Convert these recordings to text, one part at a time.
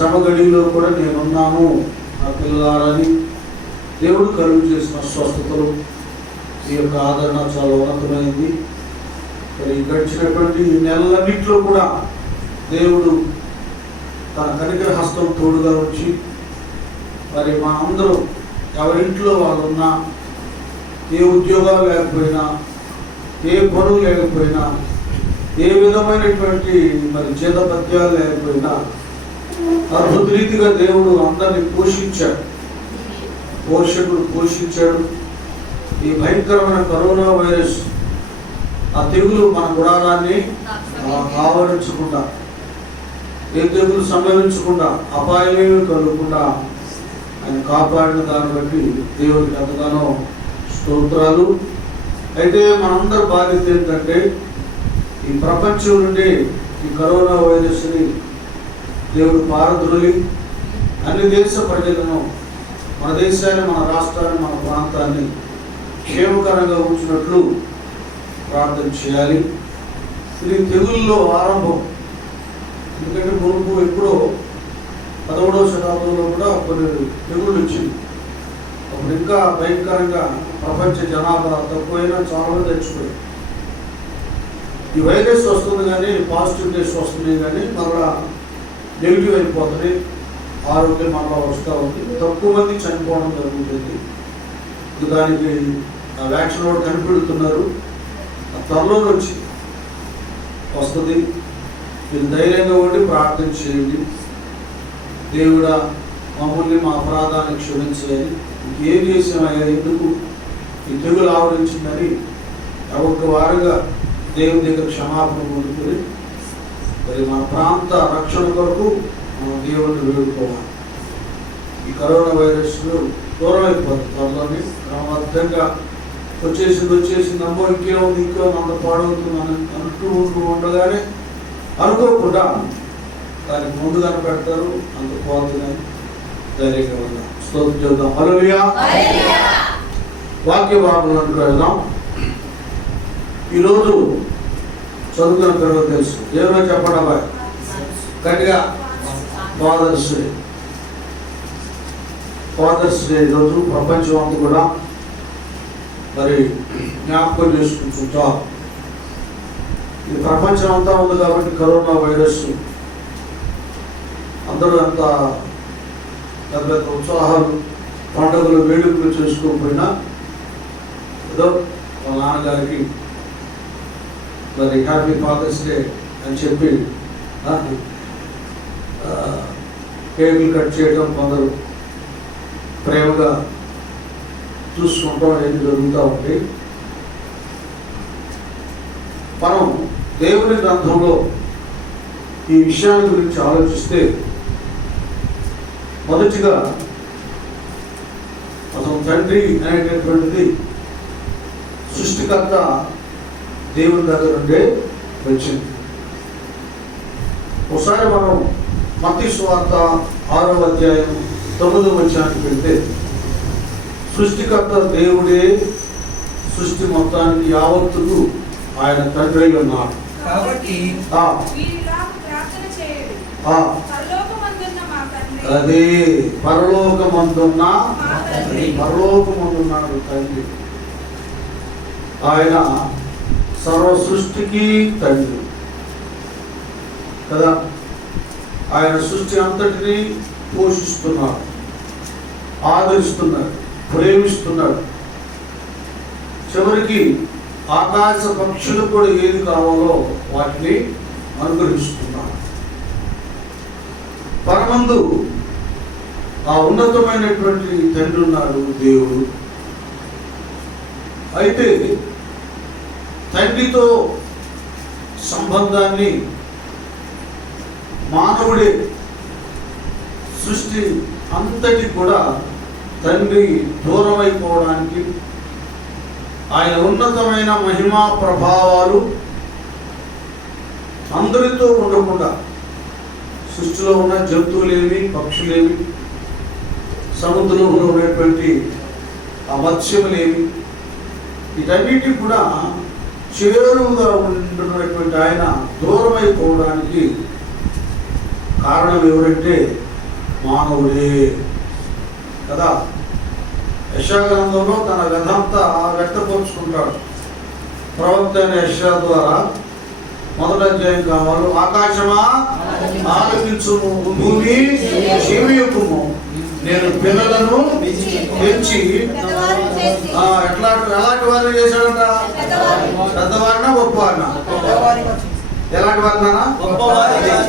శ్రమగడిలో కూడా నేనున్నాను నా పిల్లలారని దేవుడు కలుగు చేసిన స్వస్థతలు, ఈ యొక్క ఆదరణ చాలా ఉన్నతమైంది. మరి గడిచినటువంటి నెలలన్నింటిలో కూడా దేవుడు తన కనికర హస్తం తోడుగా వచ్చి మరి మా అందరూ ఎవరింట్లో వాళ్ళు ఉన్నా, ఏ ఉద్యోగాలు లేకపోయినా, ఏ పనులు లేకపోయినా, ఏ విధమైనటువంటి మరి చేతపత్యాలు లేకపోయినా అద్భుత రీతిగా దేవుడు అందరినీ పోషించాడు. పోషకుడు పోషించాడు. ఈ భయంకరమైన కరోనా వైరస్ ఆ తెగులు మన గుడారాన్ని ఆవరించకుండా, ఏ తెగులు సంభవించకుండా, అపాయమేమి కలగకుండా ఆయన కాపాడిన దాన్ని బట్టి దేవుడికి ఎంతగానో స్తోత్రాలు. అయితే మనందరి బాధ్యత ఏంటంటే ఈ ప్రపంచం నుండి ఈ కరోనా వైరస్ని దేవుడు పారద్రోలి అన్ని దేశ ప్రజలను, మన దేశాన్ని, మన రాష్ట్రాన్ని, మన ప్రాంతాన్ని క్షేమకరంగా ఉంచినట్లు ప్రార్థన చేయాలి. ఇది తెగుల్లో ఆరంభం. ఎందుకంటే మునుపు ఎప్పుడో 11వ శతాబ్దంలో కూడా కొన్ని తెగుళ్ళు వచ్చింది. అప్పుడు ఇంకా భయంకరంగా ప్రపంచ జనాభా తక్కువైనా చాలా మంది చచ్చిపోయారు. ఈ వైరస్ వస్తుంది కానీ, పాజిటివ్ కేసు వస్తుంది కానీ మళ్ళా నెగిటివ్ అయిపోతుంది, ఆరోగ్యం మళ్ళా వస్తూ ఉంది, తక్కువ మంది చనిపోవడం జరుగుతుంది. దానికి వ్యాక్సిన్ కూడా కనిపెడుతున్నారు. త్వరలో వచ్చి వస్తుంది. మీరు ధైర్యంగా ఉండి ప్రార్థన చేయండి. దేవుడా మమ్మల్ని మా అపరాధాన్ని క్షమించాలని, ఇంకేం చేసామయ్యా, ఎందుకు ఈ తెగులు ఆవరించిందని ఒక వారుగా దేవుని దగ్గర క్షమాపణ పొందుతుంది. మరి మన ప్రాంత రక్షణ కొరకు మనం దేవుడిని వేడుకోవాలి. ఈ కరోనా వైరస్ దూరం అయిపోతుంది. త్వరలోనే క్రమబద్ధంగా వచ్చేసింది అమ్మో ఇంకేముంది, ఇంకో అంత పాడవుతుందని అంటూ ఉండగానే అనుకోకుండా దానికి ముందుగానే పెడతారు, అంత పోతుందని ధైర్యంగా ఉందాం. స్తోత్రం చేద్దాం. హల్లెలూయా. వాక్య భాగంలోకి వెళ్దాం. ఈరోజు చదువుకున్న పిల్లలు తెలుసు, ఏమో చెప్పండి అబ్బాయి గట్టిగా. ఫాదర్స్ డే రోజు ప్రపంచం అంతా కూడా మరి జ్ఞాపకం చేసుకుంటుంటా. ఇది ప్రపంచం అంతా ఉంది కాబట్టి కరోనా వైరస్ అందరూ అంత పెద్ద పెద్ద ఉత్సాహాలు, పండుగలు, వేడుకలు చేసుకోకపోయినా ఏదో వాళ్ళ నాన్నగారికి మరి హ్యాపీ ఫాదర్స్ డే అని చెప్పి కేకులు కట్ చేయడం, కొందరు ప్రేమగా చూసుకుంటాం అనేది జరుగుతూ ఉంటాయి. మనం దేవుని గ్రంథంలో ఈ విషయాల గురించి ఆలోచిస్తే మొదటిగా అసలు తండ్రి అనేటటువంటిది సృష్టికర్త దేవుని దగ్గర నుండే వచ్చింది. ఒకసారి మనం మత్తయి సువార్త 6వ అధ్యాయం 9వ వచనానికి వెళ్తే, సృష్టికర్త దేవుడే సృష్టి మొత్తానికి యావత్తుకు ఆయన తండ్రి ఉన్నాడు. అదే పరలోకమందున్నాడు తండ్రి. ఆయన సర్వ సృష్టికి తండ్రి కదా. ఆయన సృష్టి అంతటిని పోషిస్తున్నాడు, ఆదరిస్తున్నాడు, ప్రేమిస్తున్నాడు. చివరికి ఆకాశ పక్షులు కూడా ఏది కావాలో వాటిని అనుగ్రహిస్తున్నాడు. పరమందు ఆ ఉన్నతమైనటువంటి తండ్రి ఉన్నాడు దేవుడు. అయితే తండ్రితో సంబంధాన్ని మానవుడే సృష్టి అంతటి కూడా తండ్రి దూరం అయిపోవడానికి, ఆయన ఉన్నతమైన మహిమా ప్రభావాలు అందరితో ఉండకుండా, సృష్టిలో ఉన్న జంతువులేమి, పక్షులేమి, సముద్రంలో ఉన్నటువంటి ఆ మత్స్యములేమి, వీటన్నిటి కూడా చేరువుగా ఉంటున్నటువంటి ఆయన దూరమైపోవడానికి కారణం ఎవరంటే మానవుడే కదా. యెషయా గ్రంథంలో తన వ్యధంతా వ్యక్తపరుచుకుంటాడు. ప్రవక్త అయిన యెషయా ద్వారా 1వ అధ్యాయం కావాలి. ఆకాశమా ఆలకించుము, భూమి చెవియొక్కుము, నేను పిల్లలను పెంచి ఎలాంటి వారిని చేశాడట? పెద్దవారినా గొప్పవారినా? ఎలాంటి వారినా?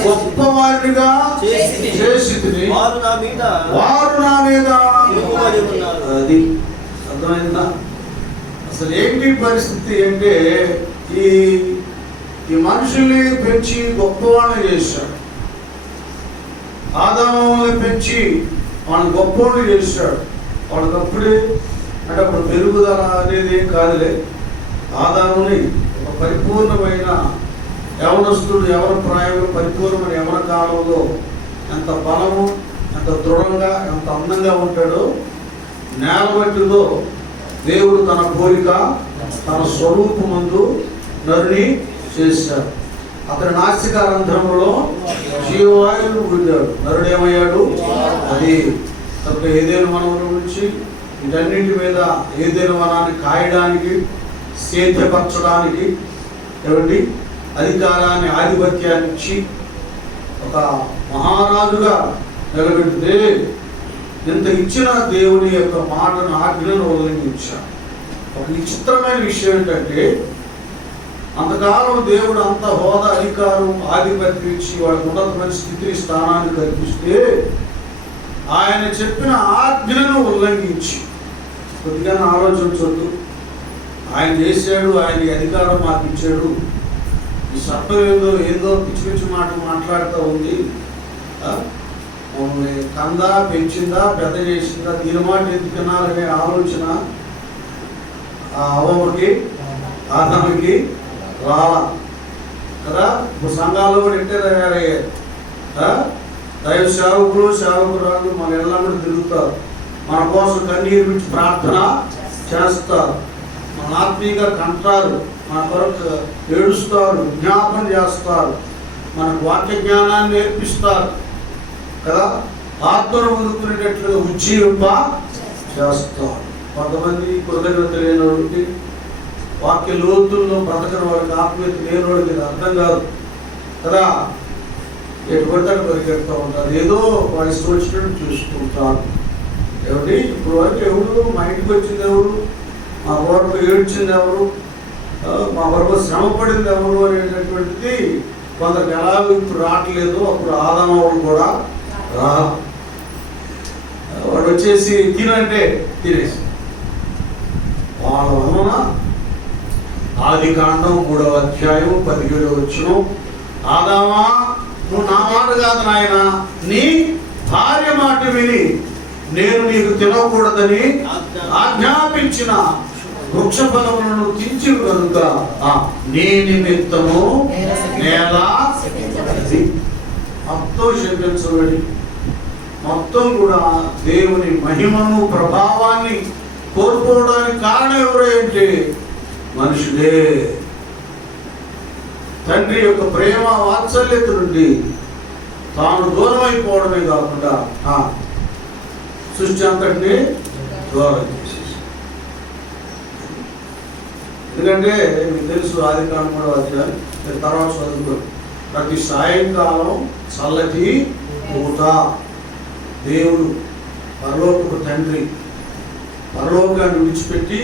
గొప్పవారినిగా చేసి వారు నా మీద. అది అర్థమైందా? అసలు ఏంటి పరిస్థితి అంటే ఈ మనుషుల్ని పెంచి గొప్పవాళ్ళని చేశాడు. ఆదాముని పెంచి వాళ్ళని గొప్పవాళ్ళని చేశాడు. వాళ్ళకి అప్పుడే అంటే అప్పుడు పెరుగుదల అనేది కాదులే. ఆదాముని ఒక పరిపూర్ణమైన యవనస్తుడు, యవన ప్రాయంలో పరిపూర్ణమైన యవన కాలంలో ఎంత బలము, ఎంత దృఢంగా, ఎంత అందంగా ఉంటాడో, నేల మట్టిలో దేవుడు తన పోలిక, తన స్వరూపమందు నరుని చేశాడు. అతని నాసిక రంధ్రములో జీవవాయువును ఊదాడు. నరుడేమయ్యాడు? అది తప్ప ఏదైనా వనంలో నుంచి వీటన్నింటి మీద ఏదైనా వనాన్ని కాయడానికి, సేద్యపరచడానికి ఏమండి అధికారాన్ని, ఆధిపత్యాన్ని ఇచ్చి ఒక మహారాజుగా నిలబెడితే ఇంత ఇచ్చిన దేవుని యొక్క మాటను, ఆజ్ఞను ఉల్లంఘించాడు. ఒక విచిత్రమైన విషయం ఏంటంటే అంతకాలం దేవుడు అంత హోదా, అధికారం, ఆధిపత్యం ఇచ్చి వాళ్ళకి ఉన్నతమైన స్థితిని, స్థానాన్ని కల్పిస్తే ఆయన చెప్పిన ఆజ్ఞను ఉల్లంఘించి కొద్దిగా ఆలోచించొద్దు. ఆయన చేశాడు, ఆయన అధికారం మాకు ఇచ్చాడు. ఈ చట్టం ఏదో పిచ్చి పిచ్చి మాటలు మాట్లాడుతూ ఉంది. మమ్మల్ని కందా, పెంచిందా, పెద్ద చేసిందా, దీని మాట ఎందుకు తినాలనే ఆలోచన అవ్వకి, ఆదాముకి రాలా కదా. ఇప్పుడు సంఘాల్లో కూడా ఇంటే తయారయ్యారు. దైవ సేవకులు, సేవకురాలు మన ఎల్లమ్మడి తిరుగుతారు. మన కోసం కన్నీరు విడిచి ప్రార్థన చేస్తారు. మన ఆత్మీయంగా కంటారు, మన కొరకు ఏడుస్తారు, జ్ఞాపం చేస్తారు, మనకు వాక్య జ్ఞానాన్ని నేర్పిస్తారు కదా. ఆత్మను పొందుకునేటట్లుగా ఉజ్జీవింప చేస్తారు. కొంతమంది కృతజ్ఞత లేని వాడికి, వాక్య లోతుల్లో బ్రతకని వాడికి, ఆత్మీయత లేని వాడికి అర్థం కాదు కదా. ఎటు పడతాడు పరిగెడుతూ ఉంటారు, ఏదో వాడి ఇష్టం వచ్చినట్టు చూసుకుంటారు. ఏమిటి ఇప్పుడు వరకు ఎవరు మా ఇంటికి వచ్చింది ఎవరు, మా వరకు ఏడ్చింది ఎవరు, మా వరకు శ్రమ పడింది ఎవరు అనేటటువంటిది కొందరికి ఎలాగో ఇప్పుడు రావట్లేదు. అప్పుడు ఆదామవులు కూడా రా, వాడు వచ్చేసి తినంటే తినేసి వాళ్ళ వలన ఆదికాండం 3వ అధ్యాయం 17వ వచనం, ఆదామా నువ్వు నా మాట కాదు నాయన, నీ భార్య మాట విని నేను నీకు తినకూడదని ఆజ్ఞాపించిన వృక్ష ఫలములను తించి కనుక నీ నిమిత్తము నేల మొత్తం శపించబడి మొత్తం కూడా దేవుని మహిమను, ప్రభావాన్ని కోల్పోవడానికి కారణం ఎవరంటే మనుషులే. తండ్రి యొక్క ప్రేమ, వాత్సల్యత నుండి తాను దూరం అయిపోవడమే కాకుండా సృష్టి అంతటిని దూరం చేసేసి. ఎందుకంటే మీకు తెలుసు ఆదికాండం 3వ అధ్యాయం, తర్వాత చదువుకో, ప్రతి సాయంకాలం చల్లటి పూట దేవుడు పరలోకపు తండ్రి పరలోకాన్ని విడిచిపెట్టి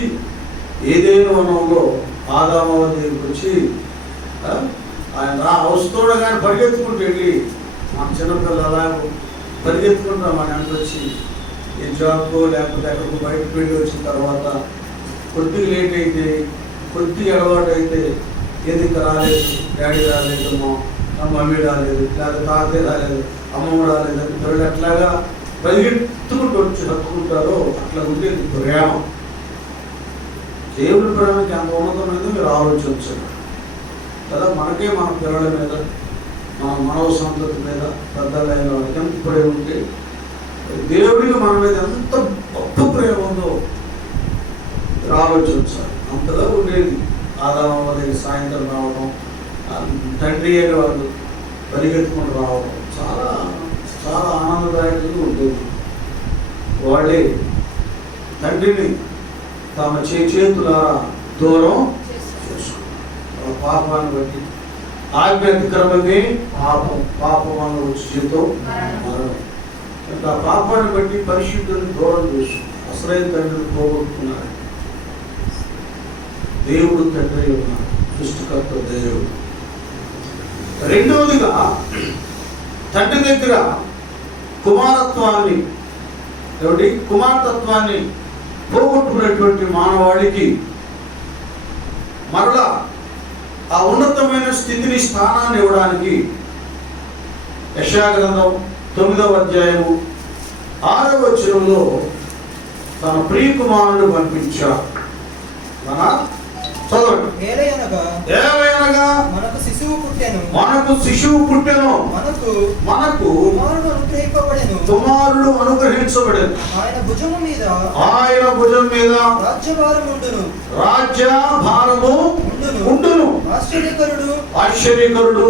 ఏదైనా వనంలో ఆదామవ దగ్గరికి వచ్చి ఆయన వస్తువుడు కానీ పరిగెత్తుకుంటూ వెళ్ళి, మన చిన్నపిల్లలు అలా పరిగెత్తుకుంటాం మన వెంట వచ్చి ఏ జాబ్కో లేకపోతే ఎక్కడికో బయటకు వెళ్ళి వచ్చిన తర్వాత కొద్దిగా లేట్ అయితే, కొద్దిగా అలవాటు అయితే, ఎందుకు రాలేదు, డాడీ రాలేదు, మమ్మీ రాలేదు, లేదా తాతయ్య రాలేదు, అమ్మమ్మ రాలేదు అని పిల్లలు ఎట్లాగా పరిగెత్తుకుంటూ వచ్చి హత్తుకుంటారో అట్లా ఉండేది ప్రేమ. దేవుడి ప్రేమకి ఎంత ఉన్నతమైందో మీరు ఆలోచించండి కదా. మనకే మన పిల్లల మీద, మన మానవ సంతతి మీద, పెద్దలైన వాళ్ళకి ఎంత ప్రేమ ఉంటే దేవుడికి మన మీద ఎంత గొప్ప ప్రేమ ఉందో మీరు ఆలోచించాలి. అంతగా ఉండేది. ఆదామవ దగ్గర సాయంత్రం రావడం, తండ్రి అయిన వాళ్ళు పరిగెత్తుకుని రావడం చాలా చాలా ఆనందదాయకంగా ఉండేది. వాళ్ళే తండ్రిని తమ చేతులారా దూరం చేసుకున్నారు. పాపాన్ని బట్టి ఆజ్ఞ అతిక్రమమే పాపం వల్ల వచ్చి జీవితం మరణం. ఆ పాపాన్ని బట్టి పరిశుద్ధులను దూరం చేసుకున్నారు. అసలైన తండ్రిని పోగొట్టుకున్నారు. దేవుడు తండ్రి ఉన్నారు, సృష్టికర్త దేవుడు. రెండవదిగా తండ్రి దగ్గర కుమారతత్వాన్ని పోగొట్టుకున్నటువంటి మానవాళికి మరలా ఆ ఉన్నతమైన స్థితిని, స్థానాన్ని ఇవ్వడానికి యెషయా గ్రంథం 9వ అధ్యాయము 6వ వచనంలో తన ప్రియ కుమారుడు పంపించాడు. మన చదవండి. ఏలయనగా మనకు శిశువు పుట్టెను, మనకు కుమారుడు అనుగ్రహించబడెను. ఆయన భుజము మీద రాజ్యభారము ఉండును. ఆశ్చర్యకరుడు,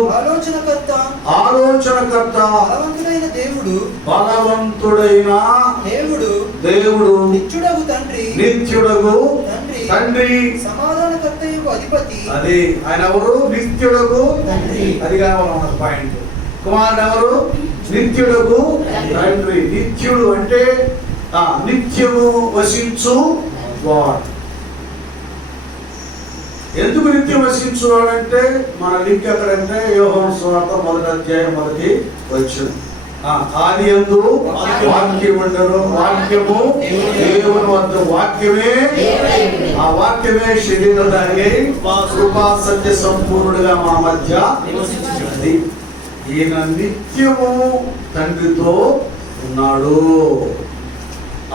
ఆలోచనకర్త, బలవంతుడైన దేవుడు, నిత్యుడగు తండ్రి, సమాధానకర్తయగు అధిపతి. అది ఆయన ఎవరు? నిత్యుడగు తండ్రి. అది కావాలి మన పాయింట్. కుమారుడు ఎవరు? నిత్యుడగు తండ్రి. నిత్యుడు అంటే నిత్యము వసించు వాడు. ఎందుకు నిత్యం వసించువాడంటే మన లింక్ ఎక్కడంటే యోహాను సువార్త 1వ అధ్యాయం 1వ వచనం. ఆది యందు వాక్యము ఉండెను, వాక్యము దేవుని వద్ద, వాక్యమే ఆ వాక్యమే శరీరధారి కృపా సత్య సంపూర్ణుడుగా మా మధ్య. ఈయన నిత్యము తండ్రితో ఉన్నాడు.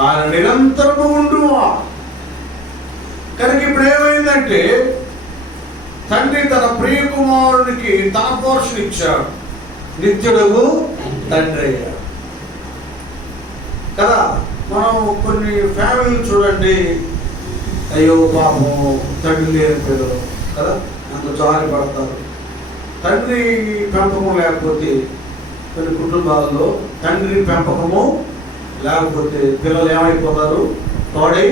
ఆయన నిరంతరము ఉండువా. కనుక ఇప్పుడు ఏమైందంటే తండ్రి తన ప్రియ కుమారునికి తన పోర్షన్ ఇచ్చాడు. నిత్యుడగు తండ్రి అయ్యాడు కదా. మనం కొన్ని ఫ్యామిలీలు చూడండి, అయ్యో పాపం తండ్రి లేని పిల్లలు కదా, అంత జారి పడతారు. తండ్రి పెంపకం లేకపోతే కొన్ని కుటుంబాల్లో తండ్రి పెంపకము లేకపోతే పిల్లలు ఏమైపోతారు? తోడై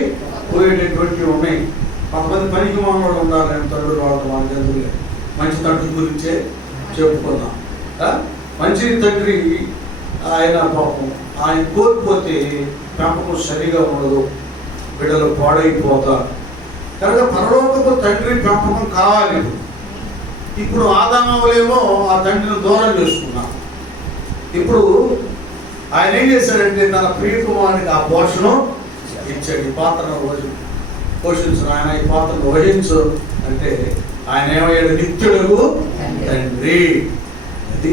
పోయేటటువంటివి ఉన్నాయి. కొంతమంది పనికి మానవుడు ఉండాలి. తండ్రి వాళ్ళతో వాళ్ళకి ఎందుకు మంచి తండ్రి గురించే చెప్పుకున్నాం. మంచి తండ్రి ఆయన పాపం ఆయన కోల్పోతే పెంపకం సరిగా ఉండదు, బిడ్డలు పాడైపోతారు. కనుక పరలోకపు తండ్రి పెంపకం కావాలి. ఇప్పుడు ఆదామవలేమో ఆ తండ్రిని దూరం చేసుకున్నాం. ఇప్పుడు ఆయన ఏం చేశాడంటే తన ప్రియ కుమారునికి ఆ పోషణం ఇచ్చాడు. ఈ పాత్రను పోషించు ఆయన, ఈ పాత్రను వహించు అంటే ఆయన ఏమయ్యాడు? నిత్యుడు తండ్రి. అది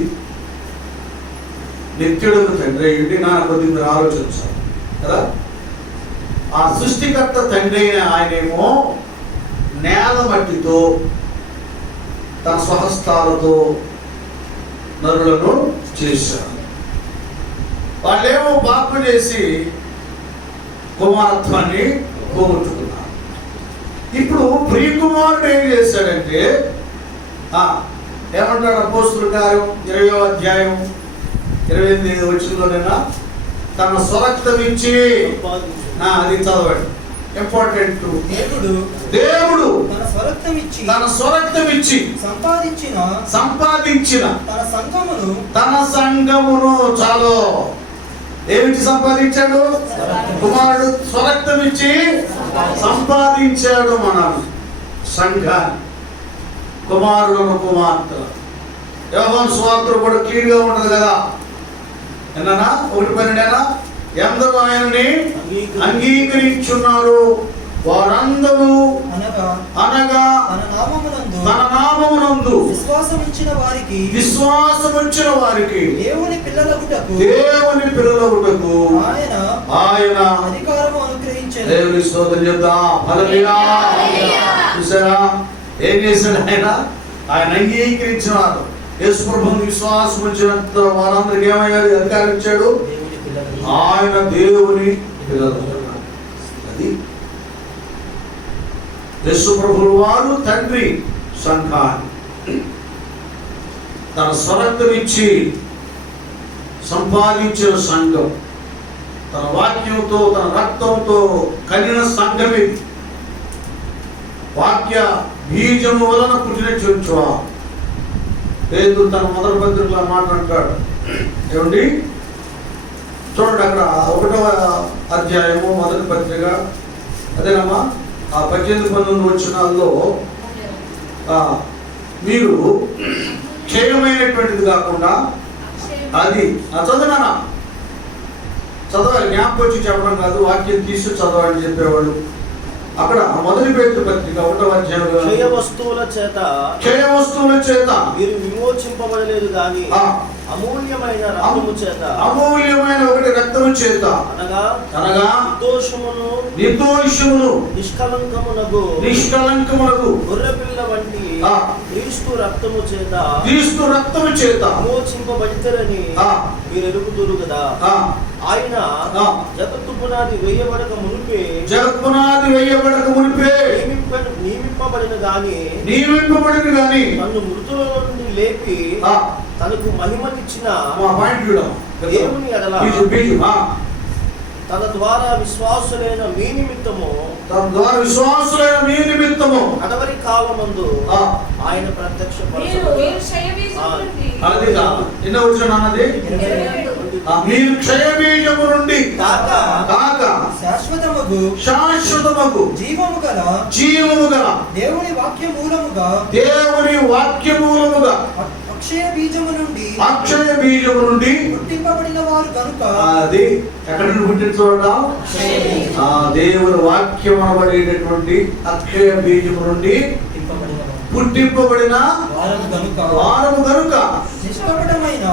నిత్యుడు తండ్రి అయ్యింది. నా కొద్దిగా మీరు ఆలోచించాలి కదా. ఆ సృష్టికర్త తండ్రి అయిన ఆయనేమో నేల మట్టితో తన స్వహస్తాలతో నరులను చేశారు. వాళ్ళేమో పాపం చేసి కుమారత్వాన్ని పోగొట్టుకున్నారు. ఇప్పుడు ప్రియ కుమారుడు ఏం చేశాడంటే ఏమంటాడు? అపోస్తలుల కార్యం 20వ అధ్యాయం 28వ వచనంలోనైనా తన స్వరక్తం ఇచ్చి, అది చదవండి ఇంపార్టెంట్. దేవుడు తన స్వరక్తం ఇచ్చి సంపాదించిన తన సంఘమును చాలు ఏమిచ్చి సంపాదించాడు? కుమారుడు స్వరక్తం ఇచ్చి సంపాదించాడు మన సంఘాన్ని, కుమారులను కుమార్తెలు. యోహాను సువార్తలో కూడా క్లియర్ గా ఉంటది కదా. ఏనా 1:12 ఎందరూ ఆయనని అంగీకరించున్నారు వారందరూ అనగా తన నామమునందు విశ్వాసముంచిన వారికి దేవుని పిల్లలగుటకు ఆయన అధికారము అనుగ్రహించాడు. దేవుని స్తోత్రం చెప్దాం. హల్లెలూయా. చూసారా ఏం చేశాడు ఆయన అంగీకరించినారు. యేసు ప్రభువుని విశ్వాసం ఉంచినంత వారందరికి ఏమయ్యారు? అధికారం ఇచ్చాడు. ఆయన దేవుని పిల్లలు. అది యేసు ప్రభువు వారు తండ్రి సంఘాన్ని తన స్వరక్తం ఇచ్చి సంపాదించిన సంఘం, తన వాక్యంతో తన రక్తంతో కలిగిన సంఘం ఇది. వాక్య బీజము వలన పుట్టిన చర్చవా. పేతురు తన మొదటి పత్రికలో మాట్లాడతాడు. ఏమండి చూడండి, అక్కడ 1వ అధ్యాయము మొదటి పత్రిక, అదేనమ్మా, ఆ 18-19 వచనాల్లో మీరు క్షయమైనటువంటిది కాకుండా అది చదవనా, చదవాలి, జ్ఞాపకం వచ్చి చెప్పడం కాదు, వాక్యం తీసి చదవాలని చెప్పేవాడు. అక్కడ మొదటి పేతురు పత్రిక 1వ అధ్యాయంలో క్షయ వస్తువుల చేత మీరు విమోచింపబడలేదు గాని అమూల్యమైన రక్తము చేత, అమూల్యమైన ఒకటి రక్తము చేత, అనగా నిర్దోషమును నిష్కలంకమునగు గొర్రెపిల్ల వంటి క్రీస్తు రక్తము చేత విమోచింపబడితేరని మీరు ఎరుగుతురు కదా. ఆయన జగత్తు పునాది వేయబడక మునిపే నియమింపబడిన గాని నన్ను మృతుల నుండి లేపి తనకు మహిమనిచ్చిన దేవుని ఎడల తన ద్వారా విశ్వాసులైన మీ నిమిత్తము అడవరి కాలమందు ఆయన మీరు క్షయబీజము నుండి కాక శాశ్వతమగు జీవము గల దేవుని వాక్య మూలముగా అక్షయ బీజము నుండి పుట్టింపబడిన వారు కనుక. అది ఎక్కడ నుండి పుట్టిన చూడడం, దేవుని వాక్యం అనబడేటటువంటి అక్షయ బీజము నుండి పుట్టింపబడిన వారము కనుక నిష్కపటమైన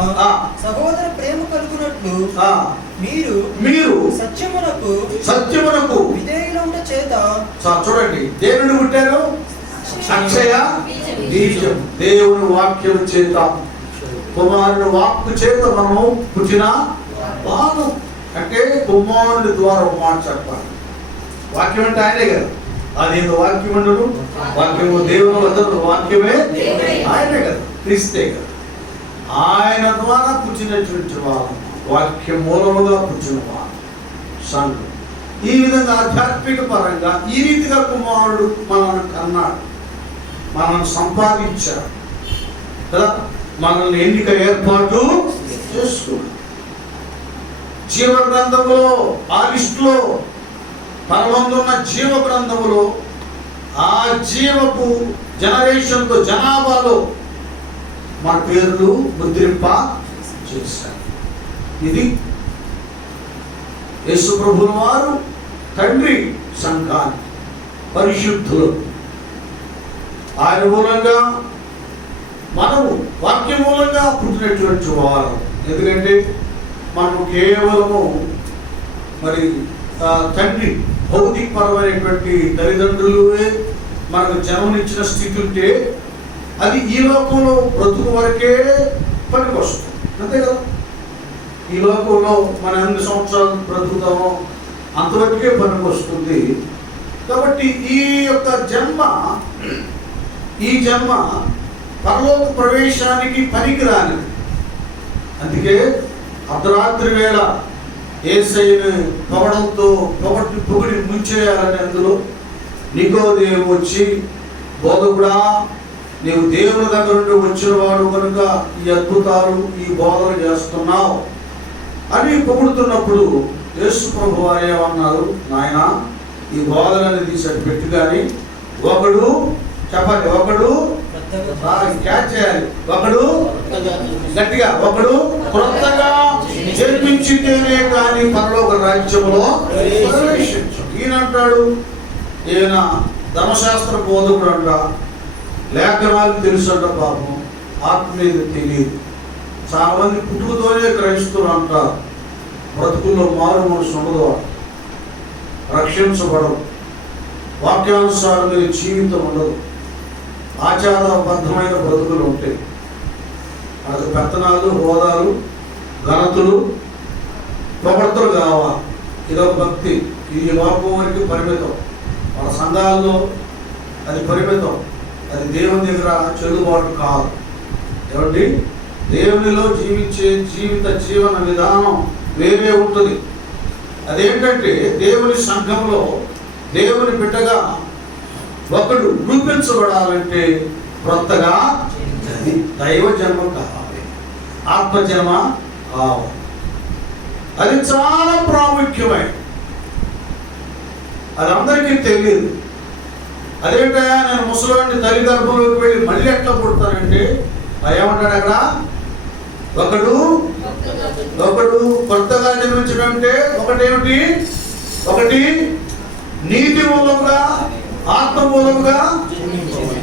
సహోదర ప్రేమ కలుగునట్లు మీరు సత్యమునకు విధేయులౌట చేత. చూడండి, దేవుని పుట్టారు అక్షయ బీజం, దేవుని వాక్యం చేత, కుమారుని వాక్కు చేత మనము పుట్టిన వారం. అంటే కుమారుని ద్వారా ఒక మాట చెప్పాలి. వాక్యం అంటే ఆయనే కదా, అదేదో వాక్యం ఉండదు, వాక్యము దేవుని వద్ద వాక్యమే ఆయనే కదా, క్రీస్తే కదా. ఆయన ద్వారా పుట్టినటువంటి వారు, వాక్య మూలముగా పుట్టిన వారు సంఘం. ఈ విధంగా ఆధ్యాత్మిక పరంగా ఈ రీతిగా కుమారుడు మనల్ని కన్నాడు, మనల్ని సంపాదించాడు కదా, మనల్ని ఎన్నిక ఏర్పాటు చేసుకున్నాడు. జీవ గ్రంథములో, ఆ లిస్టులో, పరమందున్న జీవ గ్రంథములో, ఆ జీవపు జనరేషన్తో జనాభాలో మన పేర్లు ముద్రింప చేశారు. ఇది యేసు ప్రభువుల వారు తండ్రి సంఘాన్ని, పరిశుద్ధులు. ఆయన మూలంగా మనము వాక్య మూలంగా పుట్టినటువంటి వారు. ఎందుకంటే మనము కేవలము మరి తండ్రి భౌతికపరమైనటువంటి తల్లిదండ్రులే మనకు జన్మనిచ్చిన స్థితి ఉంటే అది ఈ లోకంలో బ్రతుకు వరకే పనికి వస్తుంది, అంతే కదా. ఈ లోకంలో మనం ఎన్ని సంవత్సరాలు బ్రతుకుతామో అంతవరకే పనికి వస్తుంది. కాబట్టి ఈ యొక్క జన్మ పరలోక ప్రవేశానికి పనికిరానిది. అందుకే అర్ధరాత్రి వేళ యేసయ్యను పొగిడి ముంచేయాలని అందులో నికోదేము వచ్చి, బోధకుడా, నీవు దేవుని దగ్గర నుండి వచ్చిన వాడు కనుక ఈ అద్భుతాలు, ఈ బోధలు చేస్తున్నావు అని పొగుడుతున్నప్పుడు యేసు ప్రభు వారు ఏమన్నారు, నాయన ఈ బోధనని తీసి పెట్టు, కానీ ఒకడు చెప్పండి, ఒకడు క్యాచ్ చేయాలి, ఒకడు గట్టిగా, ఒకడు క్రొత్తగా జన్మించితేనే కానీ పరలోక రాజ్యంలో ప్రవేశించు. ఈయనంటాడు, ఈయన ధర్మశాస్త్ర బోధకుడు అంట, లేఖనాలు తెలుసు అంట, పాపం ఆత్మీయత తెలియదు. చాలా మంది పుట్టుకతోనే క్రైస్తువులు అంటారు, బ్రతుకుల్లో మారు మనసు ఉండదు, రక్షించబడదు, వాక్యానుసారమైన జీవితం ఉండదు, ఆచారబద్ధమైన బ్రతుకులు ఉంటాయి. అది పెత్తనాలు, హోదాలు, ఘనతలు, పొగడ్తలు కావాలి. ఇదొక భక్తి, ఇది లోకం వరకు పరిమితం. మన సంఘాల్లో అది పరిమితం, అది దేవుని దగ్గర చెల్లుబాటు కాదు. ఏమండి, దేవునిలో జీవించే జీవన విధానం వేరే ఉంటుంది. అదేంటంటే దేవుని సంఘంలో దేవుని బిడ్డగా ఒకడు రూపించబడాలంటే క్రొత్తగా దైవ జన్మ కావాలి, ఆత్మజన్మ కావాలి. అది చాలా ప్రాముఖ్యమైన, అది అందరికీ తెలియదు. అదేంటా నేను ముసలాంటి తల్లి గర్భంలోకి వెళ్ళి మళ్ళీ ఎట్లా పుడతానంటే ఏమంటాడు అక్కడ, ఒకడు కొత్తగా జన్మించడం అంటే ఒకటేమిటి, ఒకటి నీతి మూలముగా ఆత్మ మూలముగా.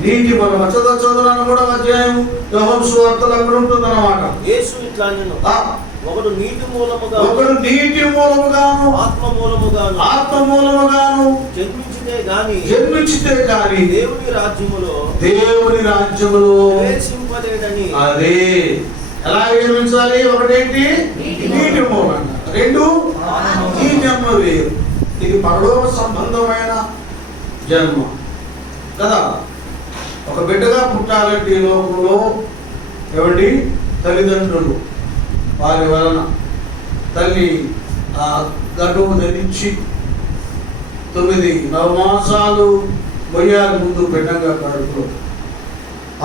నీతి మూలముగా చదువులను కూడా అధ్యాయం యోహాను సువార్తలో అక్కడ ఉంటుంది అన్నమాట. యేసు ఇట్లా అన్నను, ఒకడు నీతి మూలముగాను ఆత్మ మూలముగాను జన్మించితే గాని దేవుని రాజ్యములో ప్రవేశింపలేడని. అదే ఎలా జన్మించాలి? ఒకటేంటి నీటి మూలంగా, రెండు ఈ జన్మ వేరు. ఇది పరలోక సంబంధమైన జన్మ కదా. ఒక బిడ్డగా పుట్టాలంటే ఈ లోకంలో ఏమండి, తల్లిదండ్రులు వారి వలన తల్లి గర్భము ధరించి 9 నవమాసాలు మొయ్యాలి ముందు బిడ్డగా కడుపులో.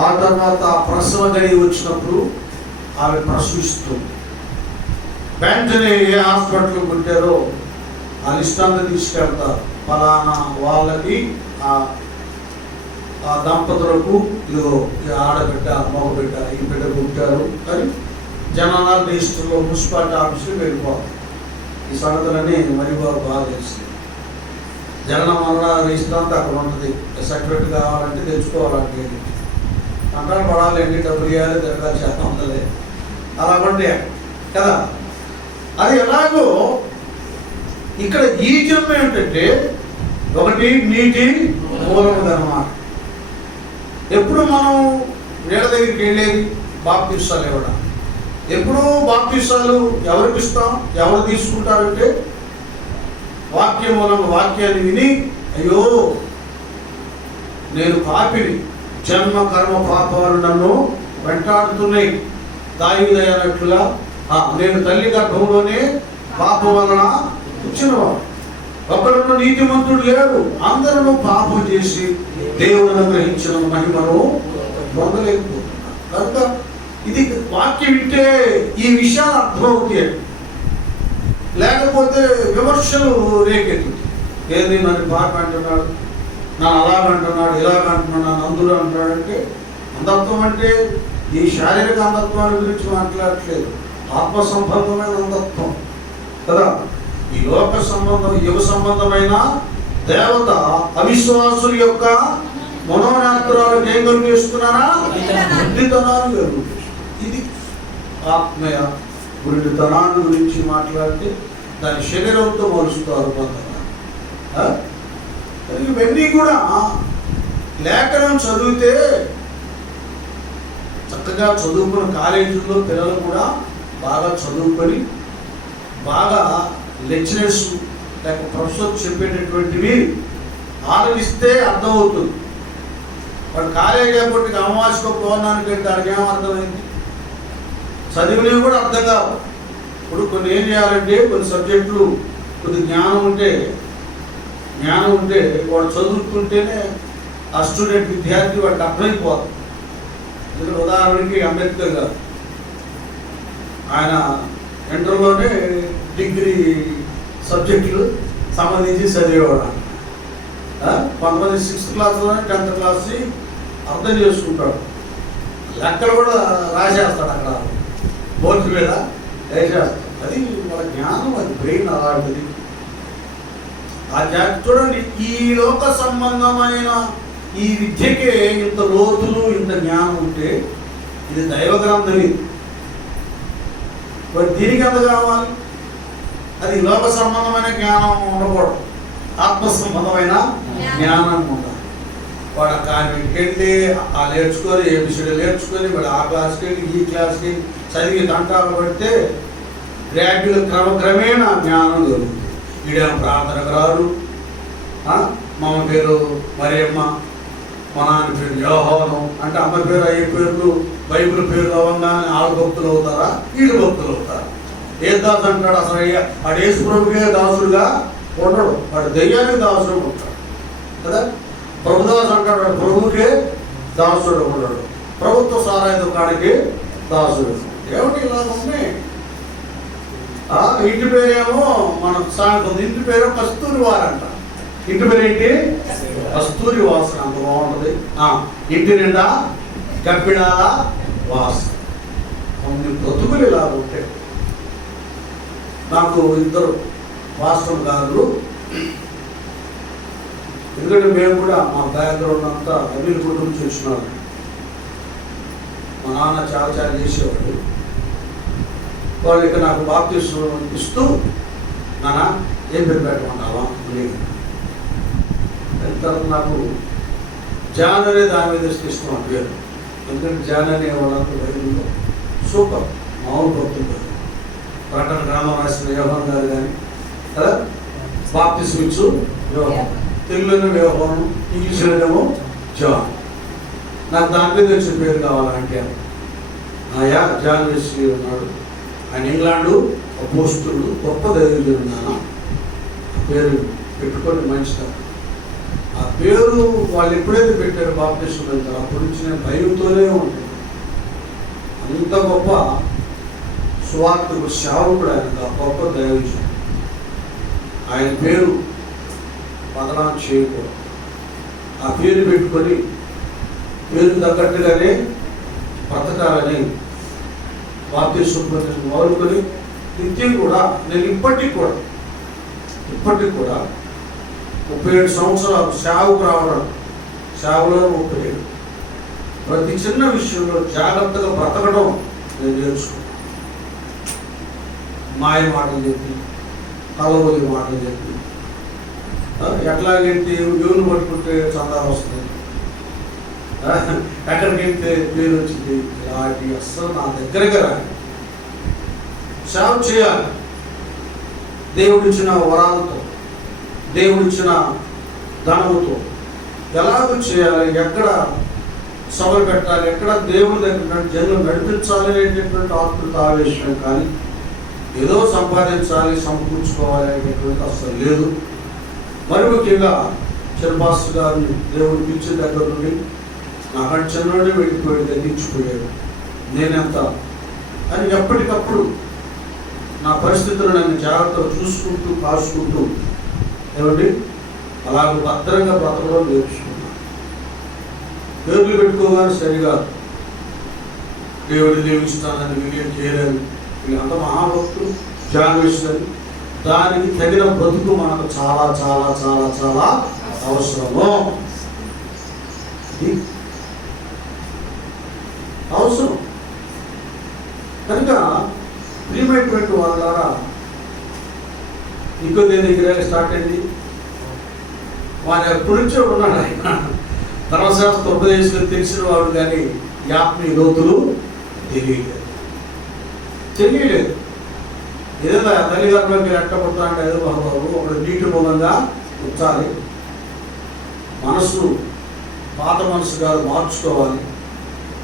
ఆ తర్వాత ప్రసవ గడి వచ్చినప్పుడు ఆమె ప్రసవిస్తుంది. వెంటనే ఏ హాస్పిటల్కి పుట్టారో ఆ లిస్టాన్ని తీసుకెళ్తారు. ఫలానా వాళ్ళకి ఆ దంపతులకు ఇదిగో ఆడబిడ్డ మగబిడ్డ ఈ బిడ్డ పుట్టారు అని జనన రిజిస్టర్లో మున్సిపాలిటీ ఆఫీస్కి వెళ్ళిపోవాలి. ఈ సంగతులన్నీ మరి బాగా తెలిసింది. జనన మరణ రిజిస్టర్ అంతా అక్కడ ఉంటుంది. సర్టిఫికెట్ కావాలంటే తెచ్చుకోవాలంటే అంటారు, పడాలండి, డబ్బులు ఇవ్వాలి, తిరగాలి, చేస్తా ఉండాలి, అలా ఉంటే కదా. అది ఎలాగో ఇక్కడ ఈ జన్మ ఏంటంటే ఒకటి నీటి మూలము అన్నమాట. ఎప్పుడు మనం నీళ్ళ దగ్గరికి వెళ్ళేది బాప్తిస్తాలు ఇవ్వడం. ఎప్పుడు బాప్తిస్తాలు ఎవరికి ఇస్తాం, ఎవరు తీసుకుంటారంటే వాక్య మూలం వాక్యాన్ని విని అయ్యో నేను పాపిని, జన్మ కర్మ పాపాలు నన్ను వెంటాడుతున్నాయి, దాయిదైనట్లుగా నేను తల్లి గర్భంలోనే పాపం వలన వచ్చినవాడు. ఒకడు నీతిమంతుడు లేడు, అందరూ పాపం చేసి దేవుని అనుగ్రహించిన మహిమను పొందలేకపోతున్నారు. కనుక ఇది వాక్యం వింటే ఈ విషయాలు అర్థమవుతాయి. లేకపోతే విమర్శలు రేకెత్తుతాయి. ఏది నన్ను పాప అంటున్నాడు, నన్ను అలాగంటున్నాడు, ఇలాగంటున్నాడు, నన్ను అందులో అంటున్నాడు. అంటే అంధత్వం అంటే ఈ శారీరక అంధత్వాన్ని గురించి మాట్లాడట్లేదు, ఆత్మ సంబంధమైన అంధత్వం కదా. ఈ లోక సంబంధం, యుగ సంబంధమైన దేవత అవిశ్వాసుల యొక్క మనోనేత్రాలకు ఏం కలుగజేస్తున్నారా? గుడ్డితనాన్ని కలుగజేస్తున్నారు. ఇది ఆత్మీయ గుడ్డితనాన్ని గురించి మాట్లాడితే దాని శరీరంతో మలుస్తారు కొంతమంది. ఇవన్నీ కూడా లేఖనం చదివితే చక్కగా చదువుకున్న కాలేజీల్లో పిల్లలు కూడా బాగా చదువుకొని బాగా లెక్చరర్స్ లేక ప్రొఫెసర్ చెప్పేటటువంటివి ఆలోచిస్తే అర్థమవుతుంది. వాడు కాలేజీ కాబట్టి అమావాస్యకు పౌర్ణానికి వెళ్తే దానికి ఏం అర్థమైంది? చదివినవి కూడా అర్థం కావు. ఇప్పుడు కొన్ని ఏం చేయాలంటే కొన్ని సబ్జెక్టులు కొద్ది జ్ఞానం ఉంటే వాడు చదువుతుంటేనే ఆ స్టూడెంట్ విద్యార్థి వాడికి అర్థమైపోతుంది. ఎందుకంటే ఉదాహరణకి అంబేద్కర్ గారు ఆయన ఇంటర్లోనే డిగ్రీ సబ్జెక్టులు సంబంధించి చదివేవాడు. కొంతమంది 6th క్లాస్లోనే 10th క్లాస్ అర్థం చేసుకుంటాడు. లెక్కలు కూడా రాసేస్తాడు, అక్కడ బోర్డు మీద వేసేస్తాడు. అది వాళ్ళ జ్ఞానం, అది బ్రెయిన్ అలాంటిది. ఆ చూడండి, ఈ లోక సంబంధమైన ఈ విద్యకే ఇంత లోతులు, ఇంత జ్ఞానం ఉంటే ఇది దైవ గ్రంథం. ఇది మరి దీనికి ఎంత కావాలి? అది లోక సంబంధమైన జ్ఞానం ఉండకూడదు, ఆత్మ సంబంధమైన జ్ఞానం ఉండాలి. వాడు ఆ కాన్వెంట్కి వెళ్ళి ఆ నేర్చుకొని ఏబిసిడి నేర్చుకొని వాడు ఆ క్లాస్కి వెళ్ళి ఈ క్లాస్కి చదివి తంటాలు పడితే గ్రాడ్యుయేట్ క్రమక్రమేణా జ్ఞానం దొరుకుతుంది. వీడేమో ప్రార్థనకు రాడు, మా పేరు మరియమ్మ, మా నాన్న పేరు యోహాను అంటే అమ్మ పేరు అయ్యే పేర్లు బైబిల్ పేరు అవ్వగానే ఆడు భక్తులు అవుతారా, వీళ్ళు భక్తులు అవుతారా? ఏ దాసు అంటాడు అసలు వాడు యేసు ప్రభుకే దాసుడుగా ఉండడు, వాడు దెయ్యానికి దాసుడు ఉంటాడు కదా. ప్రభుదాసు అంటాడు వాడు ప్రభుకే దాసుడు ఉండడు, ప్రభుత్వ సారాయి దుకాణానికి దాసుడు. ఏమిటి ఇలా ఉన్నాయి? ఇంటి పేరేమో మనకు సాయంత్రం ఇంటి పేరు కస్తూరి వారంట. ఇంటి పేరు ఏంటి? కస్తూరి వాసన, అంత బాగుంటుంది. ఇంటి నిండా గబ్బిడాల వాసన. కొన్ని బ్రతుకులు ఇలా ఉంటాయి. నాకు ఇద్దరు వాస్తవం గారు, ఎందుకంటే మేము కూడా మా బ్యాక్గ్రౌండ్ అంతా అమీర్ కుటుంబం చూసినాం. మా నాన్న చాలా చాలా చేసేవాడు. వాళ్ళు ఇక నాకు బాప్తిస్మం ఇస్తూ, నాన్న ఏం పేరు పెట్టమంటావా లేదు. తర్వాత నాకు జాన్ అనే దాని మీద ఇష్టం పేరు. ఎందుకంటే జాన్ అనే వాళ్ళందరూ బైబిల్లో సూపర్ మామూలు భక్తులు. ప్రకటన గ్రామం రాసిన యోహాన్ గారు కానీ కదా, బాప్తిస్మం ఇచ్చు యోహాన్, తెలుగులోనే యోహాను, ఇంగ్లీష్లోనేమో జాన్. నాకు దాని మీద వచ్చిన పేరు కావాలంటే ఆయా జాన్ వెస్లీ ఉన్నాడు, ఆయన ఇంగ్లాండు అపోస్తులు, గొప్ప దైవజనుడు. నాన్న ఆ పేరు పెట్టుకొని మంచిదా. ఆ పేరు వాళ్ళు ఎప్పుడైతే పెట్టారో బాప్తిస్మం వెళ్తారు, అప్పటి నుంచి నేను భయంతోనే ఉంటాను. అంత గొప్ప సువార్తకు సేవకుడు ఆయన, గొప్ప దైవజనుడు. ఆయన పేరు బదనాం చేయకూడదు. ఆ పేరు పెట్టుకొని పేరు తగ్గట్టుగానే బ్రతకాలని బాప్తిస్మం మొదలుకొని నిత్యం కూడా నేను ఇప్పటికి కూడా 37 సంవత్సరాలు సేవకు రావడం, సేవలో 37. ప్రతి చిన్న విషయంలో జాగ్రత్తగా బ్రతకడం నేను నేర్చుకున్నాను. మాయ మాటలు చెప్పి, కలవలి మాటలు చెప్పి, ఎట్లాగైతే ఎవరు పట్టుకుంటే చందాలు వస్తుంది, ఎక్కడికి వెళ్తే పేరు వచ్చింది, ఇలాంటి అస్సలు నా దగ్గరగా రాని. సేవ చేయాలి దేవుడిచ్చిన వరాలతో, దేవుడిచ్చిన ధనముతో. ఎలాగో చేయాలి, ఎక్కడ సభలు పెట్టాలి, ఎక్కడ దేవుడి దగ్గర జనులు నడిపించాలి అనేటటువంటి ఆత్మత ఆవేశం, కానీ ఏదో సంపాదించాలి, సమకూర్చుకోవాలి అనేటటువంటి అసలు లేదు. మరి ముఖ్యంగా చిరపాస్ గారిని దేవుడు పిలిచిన దగ్గర నుండి నాకంటే చిన్నోడే వెళ్ళిపోయి తగ్గించిపోయాడు. నేనెంత అని ఎప్పటికప్పుడు నా పరిస్థితులు నన్ను జాగ్రత్తగా చూసుకుంటూ కాసుకుంటూ ఏమండి అలాగ భద్రంగా బ్రతకడం నేర్చుకున్నాను. పేర్లు పెట్టుకోగానే సరిగా దేవుడి దేవిస్తానని విలియం చేయలేదు. వీళ్ళంత మహాభక్తులు జాగ్రత్తలు. దానికి తగిన బ్రతుకు మనకు చాలా చాలా చాలా చాలా అవసరము. అవసరం కనుక ప్రియమైనటువంటి వాళ్ళ ద్వారా ఇంకో దగ్గర స్టార్ట్ అయింది. వాడు ఎప్పటి నుంచో ఉన్నాడు. ఆయన ధర్మశాస్త్ర ఉపదేశం తెలిసిన వాడు, కానీ యాత్మీ లోతులు తెలియలేదు. ఏదైనా తల్లిదండ్రులకి ఎట్టబడుతాంటే ఏదో బాబు ఒకడు నీటి మూలంగా ఉంచాలి, మనసు పాత మనసు కాదు మార్చుకోవాలి,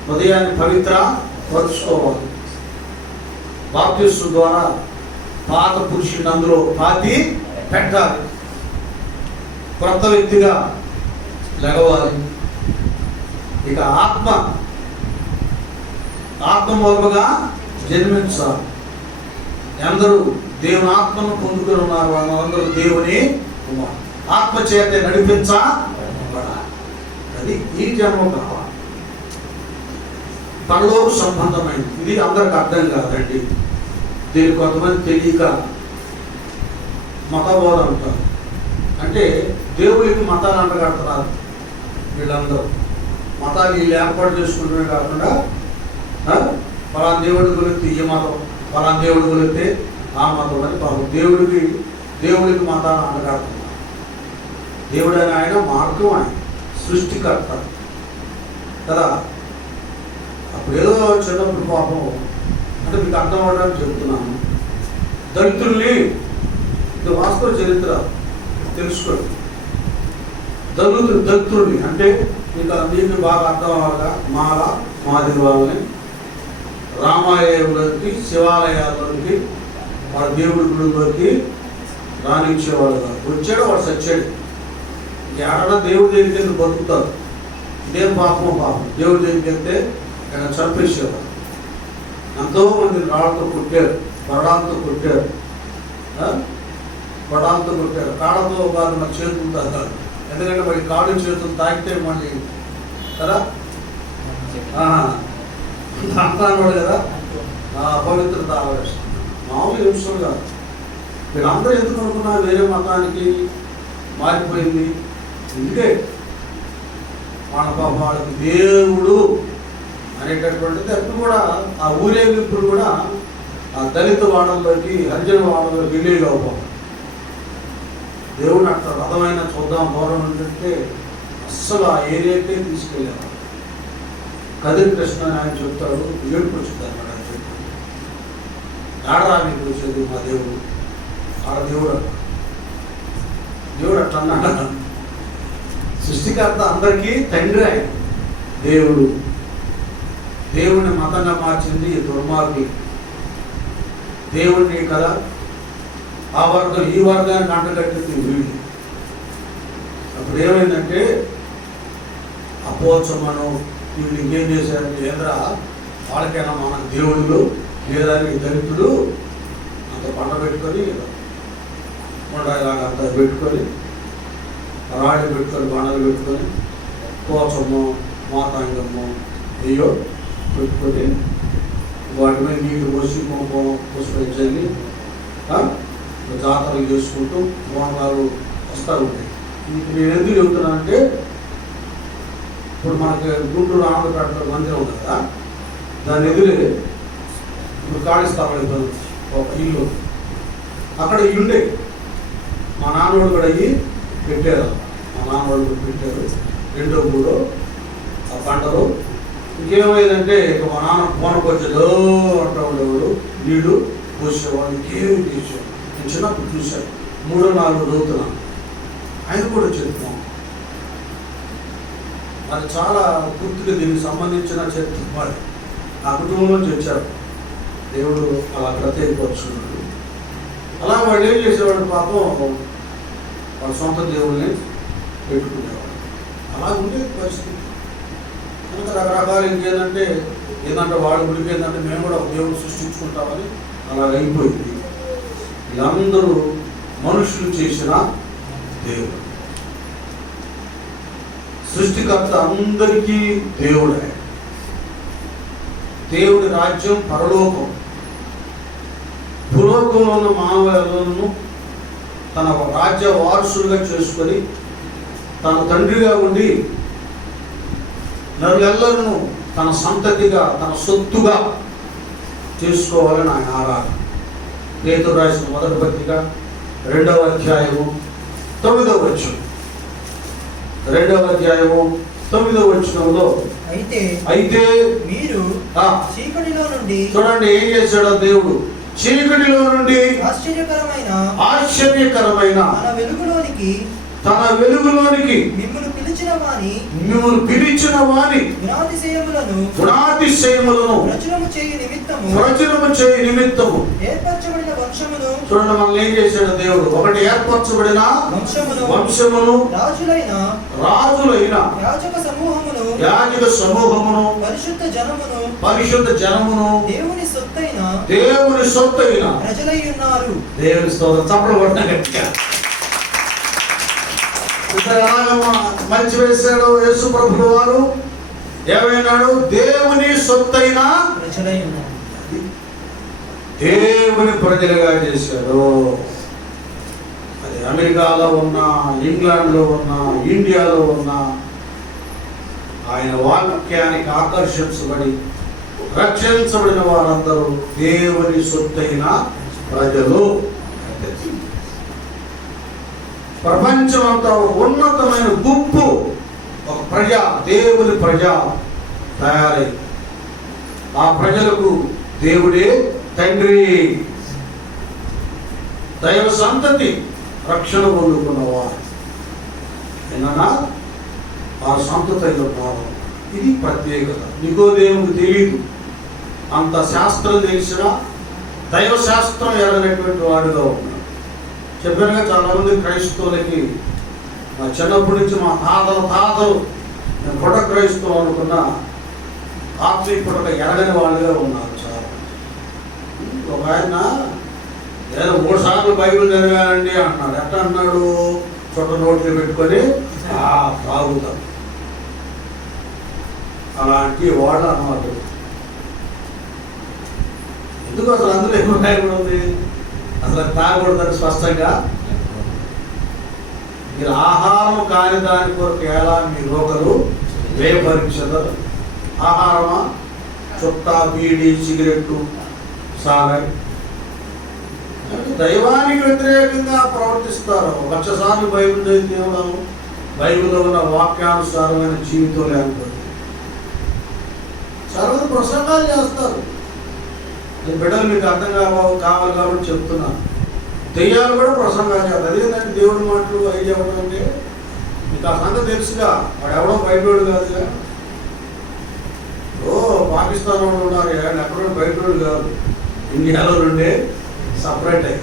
హృదయాన్ని పవిత్ర పరుచుకోవాలి. బాప్తిస్మం ద్వారా పాత పురుషుని అందులో పాతి పెట్టాలి, కొత్త వ్యక్తిగా లెగవాలి. ఇక ఆత్మ మూలముగా జన్మించాలి. అందరూ దేవుని ఆత్మను పొందుకొని ఉన్నారు, వాళ్ళందరూ దేవుని ఆత్మ చేత నడిపించబడాలి. అది ఈ జన్మ కావాలి. పరలోక సంబంధమైంది. ఇది అందరికి అర్థం కాదండి. దీనికి కొంతమంది తెలియక మతబోధ అంటారు. అంటే దేవుడికి మతాలు అంటగడుతున్నారు. వీళ్ళందరూ మతాలు వీళ్ళు ఏర్పాటు చేసుకుంటమే కాకుండా పలానా దేవుడి గురించి ఈ మతం, పలానా దేవుడి గురించి ఆ మతం అని పాపం దేవుడికి మతాలు అంటగడుతున్నారు. దేవుడు అని ఆయన మార్గం, ఆయన సృష్టికర్త కదా. అప్పుడు ఏదో చిన్నప్పుడు పాపం అంటే మీకు అర్థం అవ్వడానికి చెబుతున్నాను. దళితుల్ని, ఇది వాస్తవ చరిత్ర తెలుసుకోండి. దళితుల్ని అంటే మీకు బాగా అర్థం అవ్వగా మాదిరి వాళ్ళని రామాలయంలోకి, శివాలయాల్లోకి, వాడు దేవుడి గుడిలోకి రానించేవాడు కాదు. వచ్చాడు వాడు చచ్చాడు. ఎక్కడన్నా దేవుడి దగ్గరికి వెళ్తే బతుకుతారు. ఇదేం పాపం. దేవుడి దగ్గరికి వెళ్తే ఆయన చంపేసేవాడు. ఎంతోమంది రాళ్ళతో కొట్టారు, కొరడాలతో కొట్టారు, కాళ్ళతో కాదు మన చేతులతో కాదు. ఎందుకంటే మరి కాళ్ళు చేతులు తాకితే మళ్ళీ కదా అంటాడు కదా, అపవిత్రత ఆవేశం. మామూలు విషయం కాదు. వీళ్ళందరూ ఎందుకు అనుకున్నారు వేరే మతానికి మారిపోయింది? ఇంకే వాళ్ళకి దేవుడు అనేటటువంటిది అప్పుడు కూడా ఆ ఊరేగింపులు కూడా ఆ దళిత వాడల్లోకి, హరిజన వాడల్లోకి వెళ్ళేవి అవ్వం. దేవుడు అట్లా రథమైన చూద్దాం గౌరవం అంటే అస్సలు ఆ ఏరియాకే తీసుకెళ్ళేవాడు. కదిరి కృష్ణ ఆయన చెప్తాడు, ఏడుపు వచ్చింది అన్నమాట. ఆయన చెప్తాడు, ఆడరా మీకు వచ్చేది మా దేవుడు, ఆడ దేవుడు అట్లా అన్నాడు. సృష్టికర్త అందరికీ తండ్రి ఆయన. దేవుడిని మతంగా మార్చింది ఈ దుర్మార్గులు. దేవుడిని కదా ఆ వర్గం ఈ వర్గానికి అంటగట్టింది వీళ్ళు. అప్పుడు ఏమైందంటే అపోచమను వీళ్ళు ఇంకేం చేశారంటే, ఏంద్ర వాళ్ళకైనా మన దేవుళ్ళు లేదా దళితుడు అంత పంట పెట్టుకొని ఇలాగ అంత పెట్టుకొని రాళ్ళు పెట్టుకొని బండలు పెట్టుకొని పోచము మాతాంగము అయ్యో పెట్టుకొని వాటి మీద నీళ్ళు పోసి పుష్పం చల్లి జాతరలు చేసుకుంటూ మోహనాలు వస్తూ ఉంటాయి. నేను ఎందుకు చెబుతున్నానంటే, ఇప్పుడు మనకి గుంటూరు ఆంధ్రపేటలో మందిరం ఉంది కదా, దాని ఎదురే ఇప్పుడు ఖాళీ స్థలం ఒక ఇల్లు, అక్కడ ఇల్లుండే మా నాన్నోడు కూడా అయ్యి పెట్టారు. మా నాన్నోడు కూడా పెట్టారు. రెండో మూడో ఆ పంటలు. ఇంకేమైందంటే ఇక మా నాన్న ఫోన్కి వచ్చేదో అంటూ ఉండేవాడు, నీళ్ళు పోసేవాడు, ఇంకేమి చేసేవాడు. నేను చిన్నప్పుడు చూశాను, 3-4 చదువుతున్నాను. ఆయన కూడా చెప్తున్నాం. అది చాలా పూర్తిగా దీనికి సంబంధించిన చరిత్ర వాడు ఆ కుటుంబంలోంచి వచ్చారు. దేవుడు అలా ప్రత్యేకపరుచుకున్నాడు. అలా వాడు ఏం చేసేవాడు, పాపం వాళ్ళ సొంత దేవుల్ని పెట్టుకునేవాడు. అలా ఉండేది పరిస్థితి. కనుక రకరకాలు ఇంకేంటంటే వాడు గుడికి ఏంటంటే మేము కూడా దేవుడు సృష్టించుకుంటామని అలా అయిపోయింది. వీళ్ళందరూ మనుషులు చేసిన దేవుడు. సృష్టికర్త అందరికీ దేవుడే. దేవుడి రాజ్యం పరలోకం. భూలోకంలో ఉన్న మానవులను తన రాజ్య వారసులుగా చేసుకొని తన తండ్రిగా ఉండి నరులెల్లరూ తన సంతతిగా, తన సొత్తుగా చేసుకోవాలని ఆయన ఆరాధన. పేతురు రాసిన మొదటి పత్రిక 2వ అధ్యాయము 9వ వచనం. 2వ అధ్యాయము 9వ వచనంలో అయితే మీరు చీకటిలో నుండి, చూడండి ఏం చేశాడో దేవుడు, చీకటిలో నుండి ఆశ్చర్యకరమైన తన వెలుగులోనికి మిమ్మల్ని పిలిచిన వాని గుణాతిశయములను ప్రచురము చేయి నిమిత్తము చూడండి మనల్ని ఏం చేశాడు దేవుడు. ఒకటి ఏర్పరచబడిన వంశమును, రాజులైన యాజక సమూహమును, పరిశుద్ధ జనమును, దేవుని సొత్తైన దేవుని స్తోత్రం. చప్పట్లు కొట్టిన గట్టిగా మంచి వేశాడు యేసు ప్రభువు వారు. ఏమైనాడు, దేవుని సొత్తైన దేవుని ప్రజలుగా చేశాడు. అది అమెరికాలో ఉన్న, ఇంగ్లాండ్లో ఉన్న, ఇండియాలో ఉన్న ఆయన వాక్యానికి ఆకర్షించబడి రక్షించబడిన వారందరూ దేవుని సొత్తైన ప్రజలు. ప్రపంచం అంతా ఉన్నతమైన గుంపు, ఒక ప్రజ, దేవుని ప్రజ తయారై ఆ ప్రజలకు దేవుడే తండ్రి. దైవ సంతతి రక్షణ పొందుకున్నవారు ఏమన్నా ఆ సంతతి ఉన్నారు. ఇది ప్రత్యేకత. నికోదేముకు తెలియదు. అంత శాస్త్రం తెలిసిన దైవ శాస్త్రం ఎరగనటువంటి వాడుగా ఉన్నాడు. చెప్పానుగా చాలామంది క్రైస్తవులకి మా చిన్నప్పటి నుంచి మా తాతలు నేను పుట్ట క్రైస్తవం అనుకున్న ఆత్మీయ పుట్టక ఎరగని వాళ్ళుగా ఉన్నారు చాలా. ఒక ఆయన నేను 3 సార్లు బైబిల్ చదివానండి అంటున్నాడు. ఎట్లా అన్నాడు? చుట్ట నోట్లు పెట్టుకొని తాగుతాం. అలాంటి వాడు అన్నమాట. ఎందుకు అసలు అందులో ఏమో బైబిల్ ఉంది? అసలు తాగకూడదని స్పష్టంగా, మీరు ఆహారం కాని దాని కొరకు ఎలా మీ రోగలు వేపరీక్షలు. ఆహారమా? చుట్టా, బీడి, సిగరెట్టు, సారాయి. దైవానికి వ్యతిరేకంగా ప్రవర్తిస్తారు. 1,00,000 సార్లు బైబిల్ చదివితే బైబిల్లో ఉన్న వాక్యానుసారమైన జీవితం లేకపోతే చాలా ప్రసంగాలు చేస్తారు. బిడ్డలు మీకు అర్థం కావాలి కాబట్టి చెప్తున్నాను. దెయ్యాలు కూడా ప్రసంగాలు చేస్తారు. అదేంటంటే దేవుడి మాటలు అవి చెప్పడం అంటే మీకు ఆ సంగతి తెలుసుగా. వాడు ఎవడో బయటోడు కాదుగా. పాకిస్తాన్ వాళ్ళు ఉన్నారు, ఎక్కడో బయటోడు కాదు. ఇండియాలో 2 సపరేట్ అయ్యి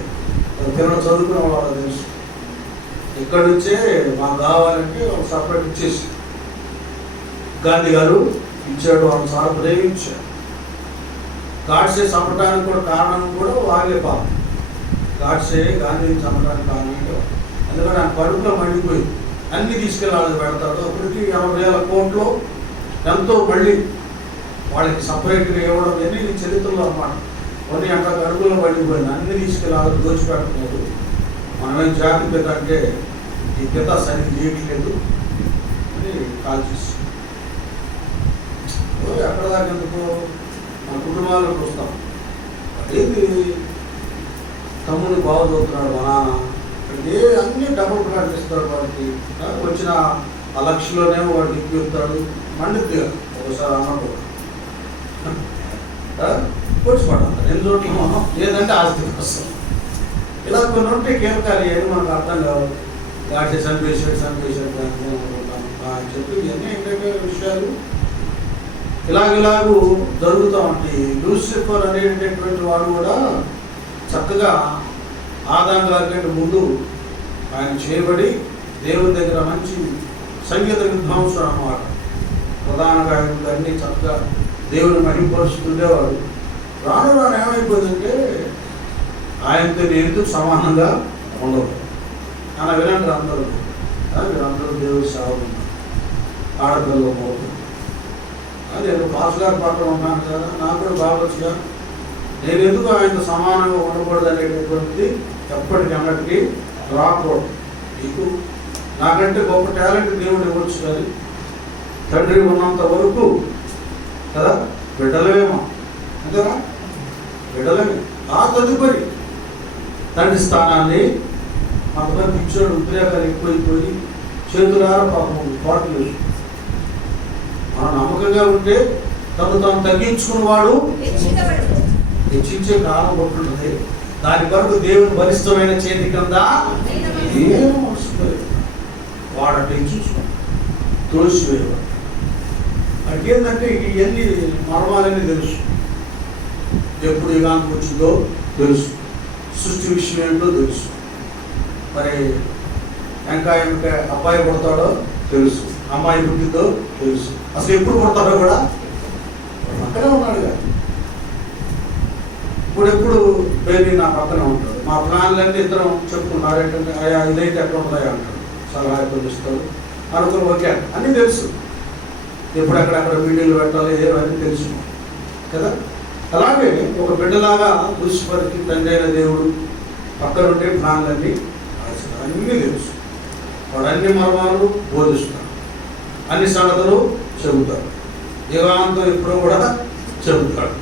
తినడం చదువుకున్న వాళ్ళు తెలుసు. ఇక్కడ నుంచే మాకు కావాలంటే ఒక సపరేట్ ఇచ్చేసి గాంధీ గారు ఇచ్చాడు. వాళ్ళు చాలా ప్రేమించారు. గాడ్సే చంపడానికి కూడా కారణం కూడా వాళ్ళే పాపం. గాడ్సే గాంధీని చంపడానికి కారణం ఎందుకంటే ఆయన కడుపులో మండిపోయింది. అన్నీ తీసుకెళ్ళాలని పెడతాడు. అప్పటికి 80,000 కోట్లు ఎంతో మళ్ళీ వాళ్ళకి సపరేట్గా ఇవ్వడం అనేది చరిత్రలో అన్నమాట. కొన్ని అంత కడుపులో మండిపోయింది. అన్నీ తీసుకెళ్ళాలని దోచిపెడుతున్నాడు. మనమేం జాతి పిత అంటే ఈ పిత సరిగ్గా చేయట్లేదు అని కాల్ చేసి ఎక్కడ దాకా ఎందుకు మన కుటుంబాలకు వస్తాం. అదేంటి తమ్ముని బాగు చదువుతున్నాడు మా నాన్న, అన్నీ డబుల్ ప్లాట్ ఇస్తాడు. వాడికి వచ్చిన ఆ లక్షలోనేమో వాడికి ఇప్పిస్తాడు. మండిద్దిగా ఒకసారి అన్నట్టు కూర్చోపడతాడు. 2 చోట్ల లేదంటే ఆస్తి కోసం. ఇలా కొన్ని ఉంటే కీలకాలు ఏది మనకు అర్థం కావాలి. గాడి చంపేసాడు చెప్పి ఇవన్నీ ఏంటంటే విషయాలు ఇలాగూ జరుగుతూ ఉంటాయి. లూసిఫర్ అనేటటువంటి వాడు కూడా చక్కగా ఆదాం గారి ముందు ఆయన చేయబడి దేవుని దగ్గర మంచి సంగీత విద్వాంసుడు అన్నమాట. ప్రధాన గాయకుడు అన్నీ చక్కగా దేవుని మహిమపరుస్తుండేవాడు. రాను ఏమైపోయిందంటే ఆయనతో నేను ఎందుకు సమానంగా ఉండవు అని వినండి అందరూ. వీరందరూ దేవుడి సేవలు ఆడపిల్లలు పోతుంది. నేను పాస్ గారి పక్కన ఉన్నాను కదా, నాకు కూడా బాగొచ్చుగా. నేను ఎందుకు ఆయనతో సమానంగా ఉండకూడదు అనేటటువంటిది ఎప్పటికన్నటికీ రాకూడదు. నీకు నాకంటే గొప్ప టాలెంట్ దేవుడు ఇవ్వచ్చు. కానీ తండ్రి ఉన్నంత వరకు కదా బిడ్డలమేమో అంతేనా, బిడ్డలమే. ఆ తదుపరి తండ్రి స్థానాన్ని కొంతమంది ఇచ్చాడు. ఉద్రేకాలు ఎక్కువైపోయి చేతులారా పాపం పాటలు. మనం నమ్మకంగా ఉంటే తాను తగ్గించుకున్నవాడు హెచ్చించే కాలం కొట్టున్నది. దాని కొరకు దేవుని బలిష్టమైన చేతి కింద ఏమో వస్తుంది. వాడంటే హెచ్చించుకో తోసివేవాడు. అంటే ఏంటంటే ఇవన్నీ మర్మాలన్నీ తెలుసు. ఎప్పుడు యుగానికి వచ్చిందో తెలుసు. సృష్టి విషయం ఏంటో తెలుసు. మరి ఇంకా అబ్బాయి పుడతాడో తెలుసు, అమ్మాయి పుట్టిందో తెలుసు. అసలు ఎప్పుడు పుడతాడో కూడా పక్కనే ఉన్నాడుగా. ఇప్పుడెప్పుడు బేబీ నా పక్కన ఉంటాడు. మా ప్లాన్లన్నీ ఇద్దరం చెప్పుకున్నారు. ఏంటంటే అయ్యా ఇదైతే ఎక్కడ ఉంటాయో అంటాడు. సలహా ఇస్తాడు. అనుకుని ఓకే అన్నీ తెలుసు. ఎప్పుడెక్కడెక్కడ వీడియోలు పెట్టాలి ఏవన్నీ తెలుసు కదా. అలాగే ఒక బిడ్డలాగా పురుషుపరికి తండ్రి అయిన దేవుడు పక్కనుంటే ప్లాన్లన్నీ అన్నీ తెలుసు. వాడు అన్ని మర్మాలు బోధిస్తాడు, అన్ని సంగతులు చెబుతాడు, యుగాంతం ఎప్పుడూ కూడా చెబుతాడు.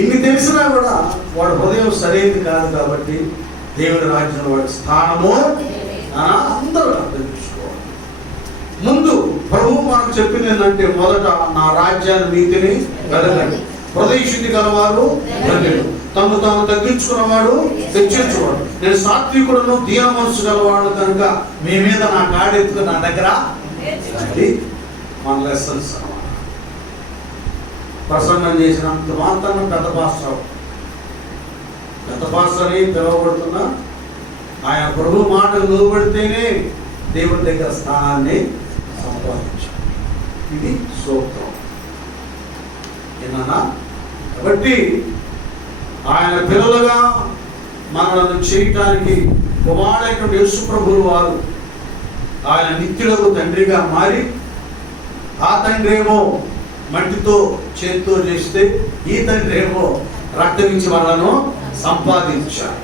ఇన్ని తెలిసినా కూడా వాడు హృదయం సరైనది కాదు. కాబట్టి దేవుని రాజ్యంలో వాడి స్థానము అందరూ అర్థం చేసుకోవాలి. ముందు ప్రభువు మనకు చెప్పింది ఏంటంటే, మొదట నా రాజ్యాన్ని నీతిని వెలగండి, హృదయ శుద్ధి గలవారు ధన్యులు, తను తాను తగ్గించుకున్నవాడు హెచ్చించువాడు, నేను సాత్వికుడును దీన మనసు గలవాడు కనుక మీ మీద నా కాడెత్తుకు నా దగ్గర. అది మన లెసన్స్ అన్నమాట. ప్రసంగం చేసినంత మాత్రం పెద్ద పాస్టర్ అని పిలువబడుతున్నా ఆయన ప్రభు మాటలు లోబడితేనే దేవుని దగ్గర స్థానాన్ని సంపాదించాడు. ఇది సూత్రం ఏనా. కాబట్టి ఆయన పిల్లలుగా మనలను చేయటానికి కుమారుడైనటువంటి యేసు ప్రభువు వారు ఆయన నిత్యులకు తండ్రిగా మారి, ఆ తండ్రి ఏమో మట్టితో చేతితో చేస్తే ఈ తండ్రి ఏమో రక్తం ఇచ్చి వాళ్ళను సంపాదించారు.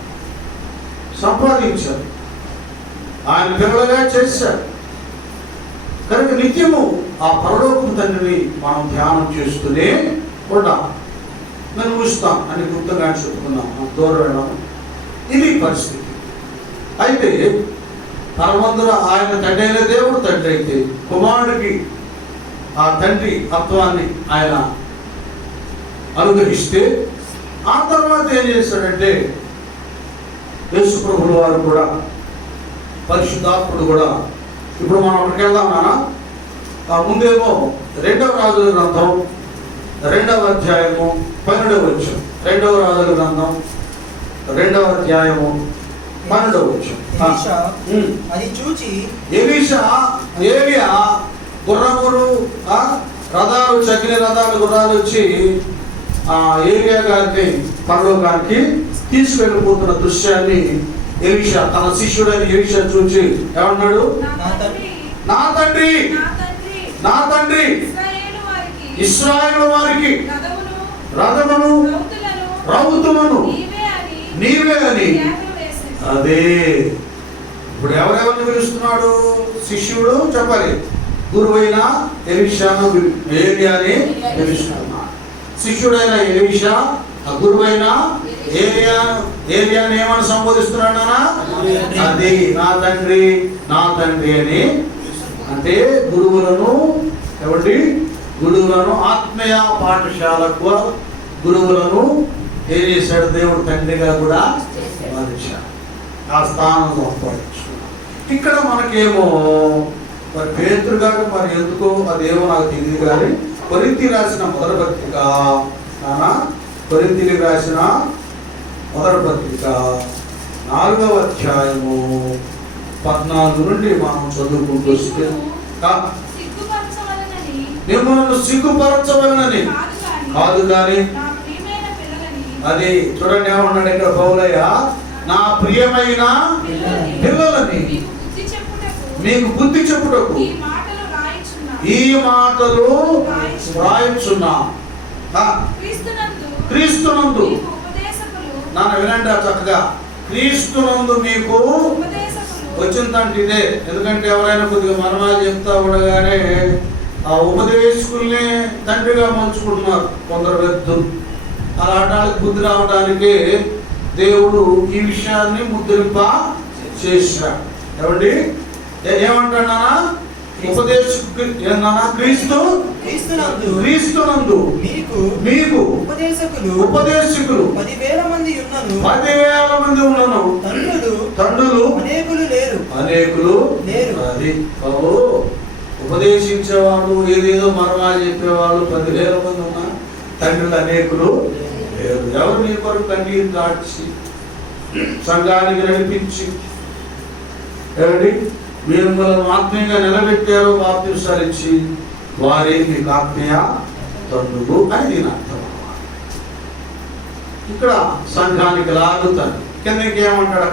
ఆయన పిల్లలుగా చేశారు. కనుక నిత్యము ఆ పరలోకపు తండ్రిని మనం ధ్యానం చేస్తూనే ఉంటాం. నేను ఊస్తాం అని గుర్తుగా చెప్పుకున్నాం, దూరం. ఇది పరిస్థితి. అయితే పరమందున ఆయన తండ్రి అయిన దేవుడు తండ్రి అయితే కుమారుడికి ఆ తండ్రి తత్వాన్ని ఆయన అనుగ్రహిస్తే, ఆ తర్వాత ఏం చేశాడంటే యేసు ప్రభువుల వారు కూడా పరిశుద్ధాత్ముడు కూడా. ఇప్పుడు మనం అక్కడికి వెళ్దాం నాన్న. ముందేమో 2వ రాజుల గ్రంథం 2వ అధ్యాయము 12వ వచనం. 2వ రాజుల గ్రంథం 2వ అధ్యాయము 12వ వచనం. అది చూచి ఏలియా గుర్రములు రథాలు, చక్కెర రథాలు, గుర్రాలు వచ్చి ఆ ఏలియా గారిని పరలోకానికి తీసుకెళ్ళిపోతున్న దృశ్యాన్ని ఎలీషా తన శిష్యుడైన ఎలీషా చూచి ఏమన్నాడు? నా తండ్రి ఇశ్రాయేలు వారికి రథమును రౌతులను నీవే అని. అదే ఇప్పుడు ఎవరెవరిని పిలుస్తున్నాడు? శిష్యుడు చెప్పాలి, గురువైన ఎలీషాను ఏలియాని పిలుస్తున్నాడు. శిష్యుడైన ఎలీషా ఆ గురువైన ఏలియాని ఏమని సంబోధిస్తున్నాడు? అది నా తండ్రి అని. అంటే గురువులను ఆత్మీయ పాఠశాలకు గురువులను ఏం చేశాడు? దేవుడు తండ్రిగా కూడా మార్చాడు, ఆ స్థానం సంపాదించుకున్నాడు. ఇక్కడ మనకేమో మరి పేతురు గారు మరి ఎందుకో అదేమో నాకు తెలియదు కానీ కొరింథీ రాసిన మొదటి పత్రిక 4వ అధ్యాయము 14 నుండి మనం చదువుకుంటూ వస్తే, మిమ్మల్ని సిగ్గుపరచవలనని కాదు కానీ, అది చూడండి ఏమన్నాడు ఇక్కడ పౌలయ్య, నా ప్రియమైన పిల్లలని మీకు బుద్ధి చెప్పుటకు ఈ మాటలు రాయించున్నా. క్రీస్తునందు నాన్న వినండి చక్కగా, క్రీస్తునందు మీకు వచ్చిందంటే ఇదే. ఎందుకంటే ఎవరైనా కొద్దిగా మర్మాలు చెప్తా ఉండగానే ఆ ఉపదేశకుల్ని తండ్రిగా మలుచుకుంటున్నారు కొందరు వ్యక్తులు. అలాంటి బుద్ధి రావడానికి దేవుడు ఈ విషయాన్ని ముద్రింప చేశాడు. ఏమండి ఏమంటాడా? క్రీస్తునందు మీకు ఉపదేశకులు 10,000 మంది ఉన్నను, తండ్రులు అనేకులు లేరు. అది బాబు, ఉపదేశించేవాళ్ళు ఏదేదో మర్మాలు చెప్పేవాళ్ళు 10,000 మంది ఉన్నా తండ్రులు అనేకులు లేరు. ఎవరు మీ కొరకు కన్నీరు దాచి సంఘానికి నడిపించి ఏమండి మీరు మిమ్మల్ని ఆత్మీయంగా నిలబెట్టారో బాప్తిసాలు ఇచ్చి వారే మీకు ఆత్మీయ తండ్రులు అని దీని అర్థం. ఇక్కడ సంఘానికి లాగుతాను కిందకి ఏమంటాడు?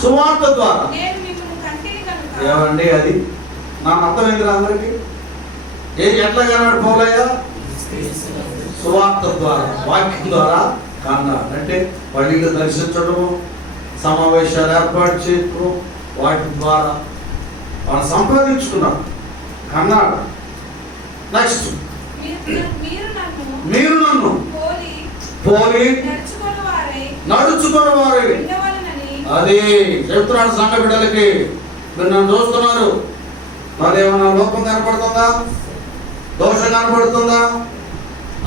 సువార్త ద్వారా ఏమండి అది నా అర్థమైంది అందరికి. ఎట్లా కన్నాడు పౌలయ్య? సువార్త ద్వారా, వాక్యం ద్వారా కన్నాడు. అంటే పల్లీలు దర్శించడము, సమావేశాలు ఏర్పాటు చేయడం, వాటి ద్వారా వాళ్ళు సంపాదించుకున్నాడు, కన్నాడు. నెక్స్ట్ మీరు నన్ను పోలి నడుచుకున్న వారే. అది చెప్తున్నాడు సంఘ బిడ్డలకి. మీరు నన్ను చూస్తున్నారు, మరేమన్నా లోపం కనపడుతుందా? దోషం కనపడుతుందా?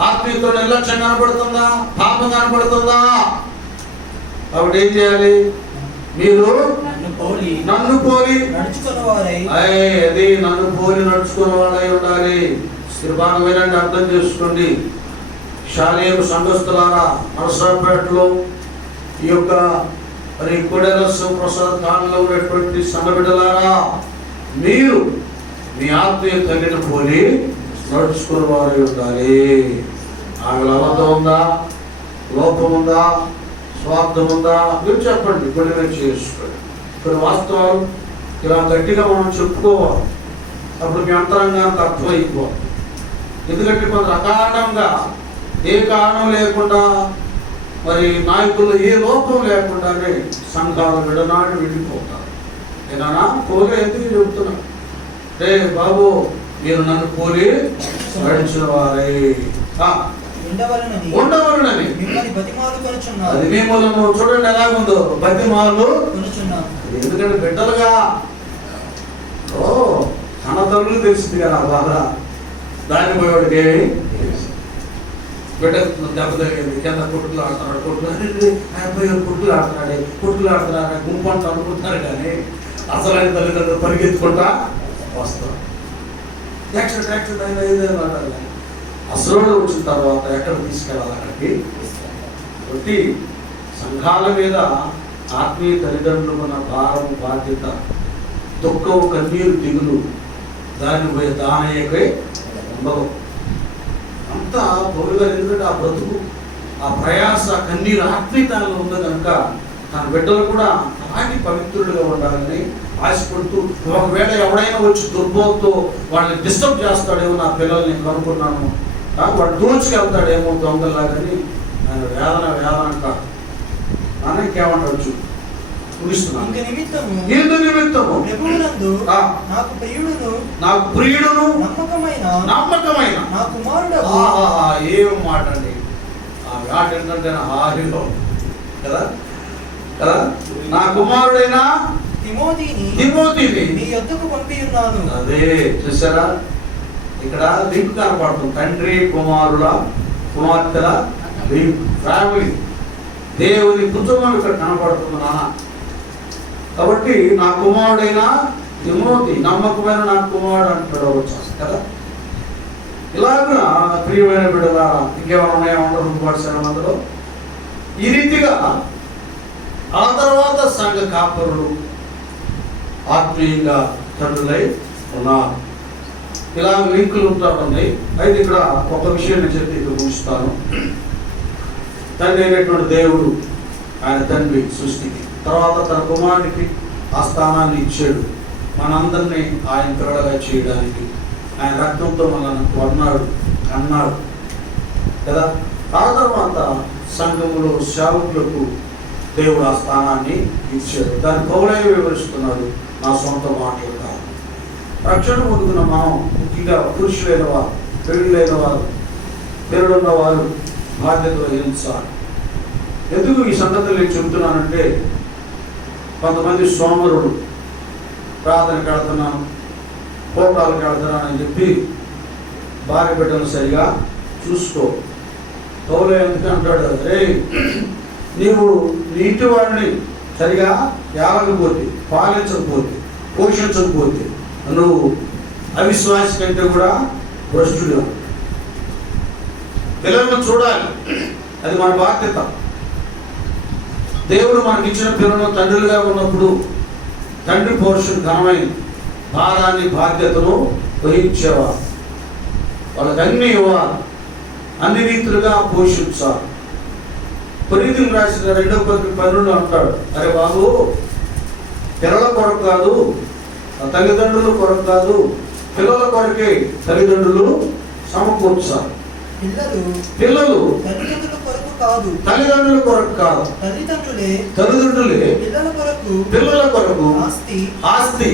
ఆత్మీయతో నిర్లక్ష్యం కనపడుతుందా? పాపం కనపడుతుందా? కాబట్టి ఏం చేయాలి? మీరు నన్ను పోలి అది నన్ను పోలి నడుచుకున్న వాళ్ళై ఉండాలి. శ్రీబాగా వినండి, అర్థం చేసుకోండి. శాలేము సంఘస్థులారా, నరసరావుపేటలో ఈ యొక్క మరి కొడెల శివప్రసాద్ కాలంలో ఉన్నటువంటి సంఘబిడ్డలారా, మీరు మీ ఆత్మీయ తల్లిని పోలి నడుచుకున్న వారు ఉండాలి. ఆమె అబద్ధం ఉందా, లోపం ఉందా, స్వార్థం ఉందా, మీరు చెప్పండి. కొన్ని మీరు చేసుకోండి. కొన్ని వాస్తవాలు ఇలా గట్టిగా మనం చెప్పుకోవాలి. అప్పుడు మీ అంతరంగానికి అర్థమైపోవాలి. ఎందుకంటే కొంత అకారణంగా, ఏ కారణం లేకుండా, మరి నాయకులు ఏ లోపం లేకుండానే సంఘాలు విడనాటి వెళ్ళిపోతారు. ఏనా పోలే ఎందుకు చెబుతున్నా, రే బాబు మీరు నన్ను పోలి నడిచిన వారే ఉండవలనని అది మిమ్మల్ని చూడండి ఎలాగుందో, బతిమాలు. ఎందుకంటే బిడ్డలుగా తన తల్లులు తెలిసింది కదా బాధ. దాన్ని పోయేవాడికి ఏమి బిడ్డ దెబ్బ తగిలింది, కింద కొట్టులు ఆడుతున్నాడు, కొట్టులు ఆడుతున్నాడు గుంపు అంటూ అనుకుంటున్నారు. కానీ అసలైన తల్లిదండ్రులు పరిగెత్తుకుంటా వస్తారు. యాక్సిడెంట్ అయింది అసలు వచ్చిన తర్వాత ఎక్కడ తీసుకెళ్ళాలి? అక్కడికి. కాబట్టి సంఘాల మీద ఆత్మీయ తల్లిదండ్రులు మన భారం, బాధ్యత, దుఃఖం, కన్నీరు, దిగులు దాన్ని పోయి దానయ్యకై ఉండవు. అంతా పౌలు గారు ఎందుకంటే ఆ బ్రతుకు, ఆ ప్రయాస, కన్నీరు ఆత్మీయతలో ఉంది కనుక తన బిడ్డలు కూడా అలాంటి పవిత్రులుగా ఉండాలని ఆశపడుతూ, ఒకవేళ ఎవడైనా వచ్చి దుర్బోధతో వాళ్ళని డిస్టర్బ్ చేస్తాడేమో, నా పిల్లల్ని కనుక్కున్నాను, వాడు దోచుకెళ్తాడేమో దొంగలాగని ఆయన వేదన అంట ఇంకేమంటచ్చు ముగిస్తున్నాను. నాకు ప్రియుడును నమ్మకమైన ఏం మాట అండి. ఆ మాట ఏంటంటే హారిలో కదా కదా, నా కుమారుడైన తిమోతిని మీ యొద్దకు పంపి ఉన్నాను. అదే చూసారా, ఇక్కడ లింక్ కనపడుతుంది. తండ్రి కుమారుల కుమార్తెల లింక్, ఫ్యామిలీ, దేవుని కుటుంబం ఇక్కడ కనపడుతుంది నాన్న. కాబట్టి నా కుమారుడైన తిమోతి, నమ్మకమైన నా కుమారుడు అంటాడు కదా. ఇలాగా ప్రియమైన బిడ్డలా ఇంకేమైనా ఉన్నాయా? ఉండరు అందులో. ఈ రీతిగా ఆ తర్వాత సంఘ కాపరులు ఆత్మీయంగా తండ్రులై ఉన్నారు. ఇలా లింకులు ఉంటాయి. అయితే ఇక్కడ ఒక విషయాన్ని చెప్పి ఇక్కడ ముగిస్తాను. తండ్రి అయినటువంటి దేవుడు, ఆయన తండ్రి సృష్టికి తర్వాత తన కుమారునికి ఆ స్థానాన్ని ఇచ్చాడు. మనందరినీ ఆయన పిల్లలుగా చేయడానికి ఆయన రక్తంతో మనల్ని కొన్నాడు, అన్నాడు కదా. ఆ తర్వాత సంఘములో సేవకులకు దేవుడు ఆ స్థానాన్ని ఇచ్చాడు. దాన్ని పౌలే వివరిస్తున్నాడు, నా సొంత మాటలు కాదు. రక్షణ పొందుకున్న మనం, ముఖ్యంగా పురుషులైన వారు, పెళ్ళైన వారు, పెరుగున్న వారు బాధ్యత వహించాలి. ఎందుకు ఈ సంగతులు నేను చెబుతున్నానంటే, కొంతమంది సోమరుడు ప్రార్థనకి వెళ్తున్నాను, కోటాలకు వెళ్తున్నాను అని చెప్పి భార్య బిడ్డలు సరిగా చూసుకో. పౌలే ఎందుకు అంటాడు, రే నీవు నీటి వాడిని సరిగా ఏలకపోతే, పాలించకపోతే, పోషించకపోతే నువ్వు అవిశ్వాసి కంటే కూడా భ్రష్టుడు. పిల్లలను చూడాలి, అది మన బాధ్యత. దేవుడు మనకి ఇచ్చిన పిల్లలు తండ్రులుగా ఉన్నప్పుడు తండ్రి పోషణ ఘనమైన భారాన్ని, బాధ్యతను వహించేవారు. వాళ్ళకి అన్ని ఇవ్వాలి, అన్ని రీతులుగా పోషించాలి. కొరింథీయులకు రాసిన 2:12 అంటాడు, అరే బాబు పిల్లల కొరకు కాదు, తల్లిదండ్రుల కొరకు కాదు, పిల్లల కొరకే తల్లిదండ్రులు సమకూర్చాలి. పిల్లలు తల్లిదండ్రుల కొరకు కాదు, తల్లిదండ్రులే పిల్లల కొరకు ఆస్తి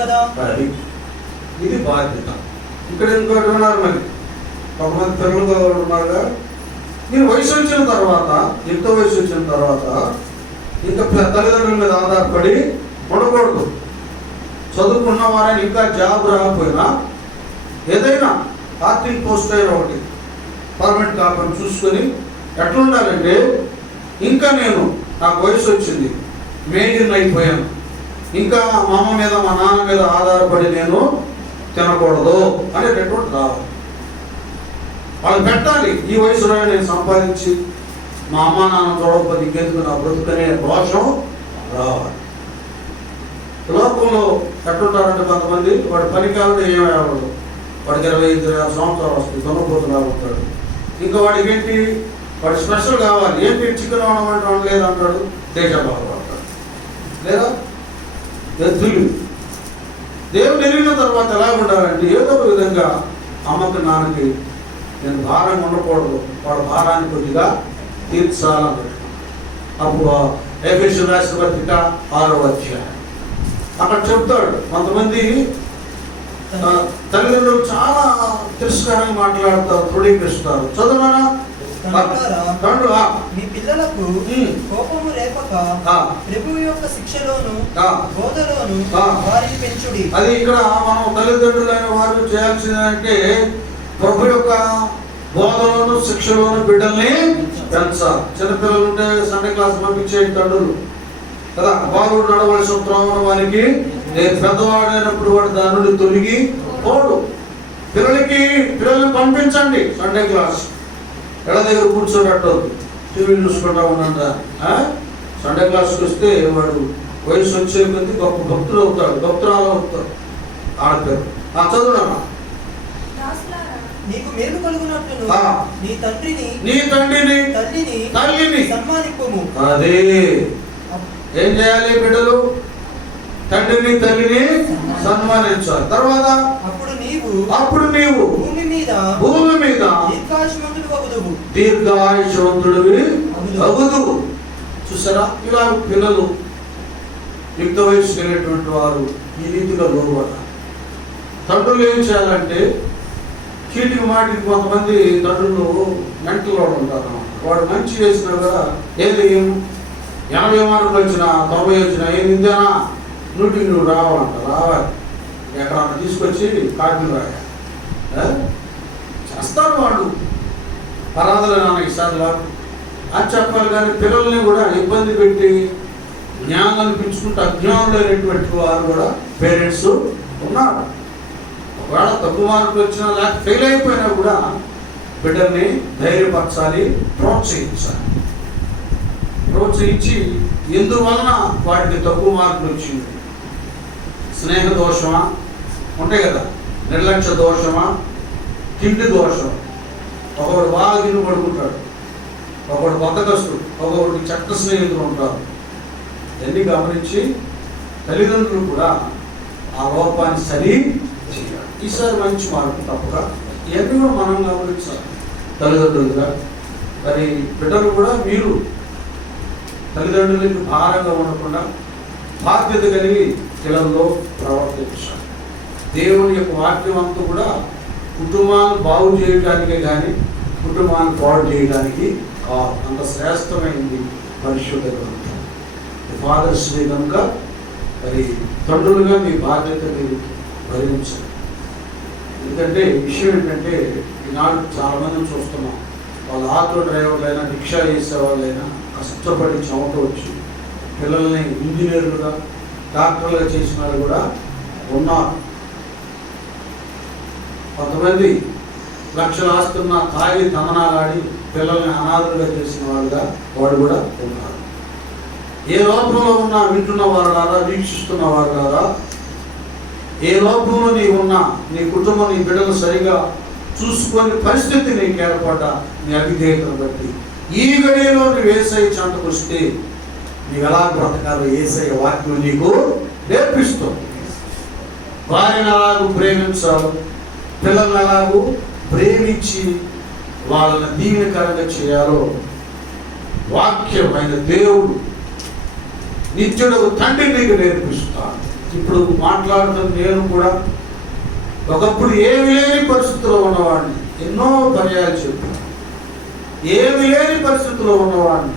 కదా. ఇది బాధ్యత. ఇక్కడ ఇంకోటి ఉన్నారు, మరి కొంతమంది పిల్లలు ఉన్నారుగా, మీరు వయసు వచ్చిన తర్వాత, యుక్త వయసు వచ్చిన తర్వాత ఇంకా తల్లిదండ్రుల మీద ఆధారపడి ఉండకూడదు. చదువుకున్న వారైనా ఇంకా జాబ్ రాకపోయినా ఏదైనా ఆర్టింగ్ పోస్ట్ అయిన ఒకటి పర్మనెంట్ కాకుండా చూసుకొని ఎట్లుండాలంటే, ఇంకా నాకు వయసు వచ్చింది, మేజర్ని అయిపోయాను, ఇంకా మా అమ్మ మీద మా నాన్న మీద ఆధారపడి నేను తినకూడదు అనేటటువంటి రావాలి. వాళ్ళు పెట్టాలి. ఈ వయసులో నేను సంపాదించి మా అమ్మ నాన్న చూడకపోతే ఇంకెందుకు నా బ్రతుకనే దోషం రావాలి. లోకంలో ఎట్టుంటారంటే కొంతమంది వాడు పనికాలంలో ఏమయ్యేవాడు, వాడికి 25 సంవత్సరాలు వస్తుంది, దొంగపోతులా ఉంటాడు. ఇంకా వాడికి ఏంటి, వాడు స్పెషల్ కావాలి. ఏంటి చికెన్ వండమంటే లేదు అంటాడు, దేశబాబు అంటాడు, లేదా ఎద్దులు. దేవుడు ఎరిగిన తర్వాత ఎలా ఉండాలంటే ఏదో ఒక విధంగా అమ్మకి నాన్నకి నేను భారంగా ఉండకూడదు, వాడు భారాన్ని కొద్దిగా తీర్చాలన్నాడు. అప్పుడు ఎఫెసీయులకు రాసిన పత్రిక 6వ అధ్యాయం అక్కడ చెప్తాడు. కొంతమంది తల్లిదండ్రులు చాలా తిరస్కారంగా మాట్లాడతారు, తృణీకరిస్తారు. చదువునా తండ్రులారా, మీ పిల్లలకు కోపము రేపక ప్రభువు యొక్క శిక్షలోను బోధలోను వారిని పెంచుడి. అది ఇక్కడ మనం తల్లిదండ్రులైన వారు చేయాల్సిందంటే ప్రభు యొక్క బోధలోను శిక్షలోను బిడ్డల్ని పెంచాలి. చిన్నపిల్లలు ఉంటే సండే క్లాస్ పంపించేది తండ్రులు కదా. బాలుడు నడవలసిన త్రోవను వారికి పెద్దవాడైనప్పుడు వాడు దాని నుండి తొలగి పోడు. పిల్లల్ని పంపించండి సండే క్లాస్. ఎడ దగ్గర కూర్చోబెట్టవద్దు, టీవీ చూసుకుంటా ఉన్నాడా. సండే క్లాస్కి వస్తే వాడు వయసు వచ్చే కొద్ది గొప్ప భక్తులు అవుతాడు, భక్తురాలు అవుతాడు. ఆడతారు చదువునా. నీకు మేలు కలుగునట్లు నీ తల్లిని సన్మానింపుము. అదే ఏం చేయాలి బిడ్డలు, తండ్రిని తల్లిని సన్మానించాలి. తర్వాత అప్పుడు నీవు భూమి మీద దీర్ఘాయుషవంతుడివి అగుదు. చూసారా, ఇలా పిల్లలు యుక్త వయసు కలిగినటువంటి వారు ఈ రీతిగా లోబడాలి. తండ్రులు ఏం చేయాలంటే చీటికి మాటికి కొంతమంది తండ్రులు మెంటల్లో ఉంటారు. వాడు మంచి చేసినా కూడా ఏది 80 మార్కులు వచ్చినా 90 వచ్చినా ఏందిందేనా 100కి 100 రావాలి. ఎక్కడ తీసుకొచ్చి కాపీలు రాయాలి చేస్తారు వాళ్ళు. పరాధులు నాన్నకి సార్లు అని చెప్పాలి. కానీ పిల్లల్ని కూడా ఇబ్బంది పెట్టి జ్ఞానాన్ని పెంచుకుంటూ అజ్ఞానులైనటువంటి వారు కూడా పేరెంట్స్ ఉన్నారు. ఒకవేళ తక్కువ మార్కులు వచ్చినా లేకపోతే ఫెయిల్ అయిపోయినా కూడా బిడ్డల్ని ధైర్యపరచాలి, ప్రోత్సహించి ఎందువలన వాటికి తక్కువ మార్కులు వచ్చింది. స్నేహ దోషమా ఉంటాయి కదా, నిర్లక్ష్య దోషమా, తిండి దోషం. ఒకడు బాగా తిని పడుకుంటాడు, ఒకడు బద్దకస్తుడు, ఒకడు చెత్త స్నేహితులు ఉంటారు. ఇవన్నీ గమనించి తల్లిదండ్రులు కూడా ఆ లోపాన్ని సరి చేయాలి. ఈసారి మంచి మార్పు తప్పక ఇవన్నీ కూడా మనం గమనించాలి తల్లిదండ్రులుగా. మరి బిడ్డలు కూడా మీరు తల్లిదండ్రులకి భారంగా ఉండకుండా బాధ్యత కలిగి పిల్లల్లో ప్రవర్తించాలి. దేవుని యొక్క వాక్యం అంతా కూడా కుటుంబాన్ని బాగు చేయడానికే కానీ కుటుంబాన్ని పాడు చేయడానికి అంత శ్రేష్టమైంది పరిశుద్ధ గ్రంథం. ఫాదర్స్ డే కనుక మరి తండ్రులుగా మీ బాధ్యత మీరు భరించాలి. ఎందుకంటే విషయం ఏంటంటే ఈనాడు చాలామందిని చూస్తున్నాం, వాళ్ళ ఆటో డ్రైవర్లైనా రిక్షా చేసేవాళ్ళైనా కష్టపడి చెమట వచ్చి పిల్లల్ని ఇంజనీర్లుగా డాక్టర్లుగా చేసిన వాళ్ళు కూడా ఉన్నారు. కొంతమంది లక్షలు ఆస్తున్న తాగి తమనాలాడి పిల్లల్ని అనాథలుగా చేసిన వాడు కూడా ఉన్నారు. ఏ లోపంలో ఉన్నా వింటున్న వారు కాదా, వీక్షిస్తున్న వారు కాదా, ఏ లోపంలో నీ ఉన్నా నీ కుటుంబం నీ బిడ్డలు సరిగా చూసుకొని పరిస్థితి నీకు ఏర్పడ్డా నీ అవిధేయతను బట్టి ఈ గడియలో నువ్వు యేసయ్య చెంతకు వస్తే నీవు ఎలా బ్రతకాలో యేసయ్య వాక్యం నీకు నేర్పిస్తుంది. వారిని అలాగూ ప్రేమించాలి, పిల్లల్ని అలాగూ ప్రేమించి వాళ్ళని దీవెనకరంగా చేయాలో వాక్యమైన దేవుడు నిత్యుడు తండ్రి నీకు నేర్పిస్తాను. ఇప్పుడు మాట్లాడుతున్న నేను కూడా ఒకప్పుడు ఏమి లేని పరిస్థితుల్లో ఉన్నవాడిని, ఎన్నో పర్యాలు చెప్పాను. ఏమి లేని పరిస్థితుల్లో ఉన్నవాడిని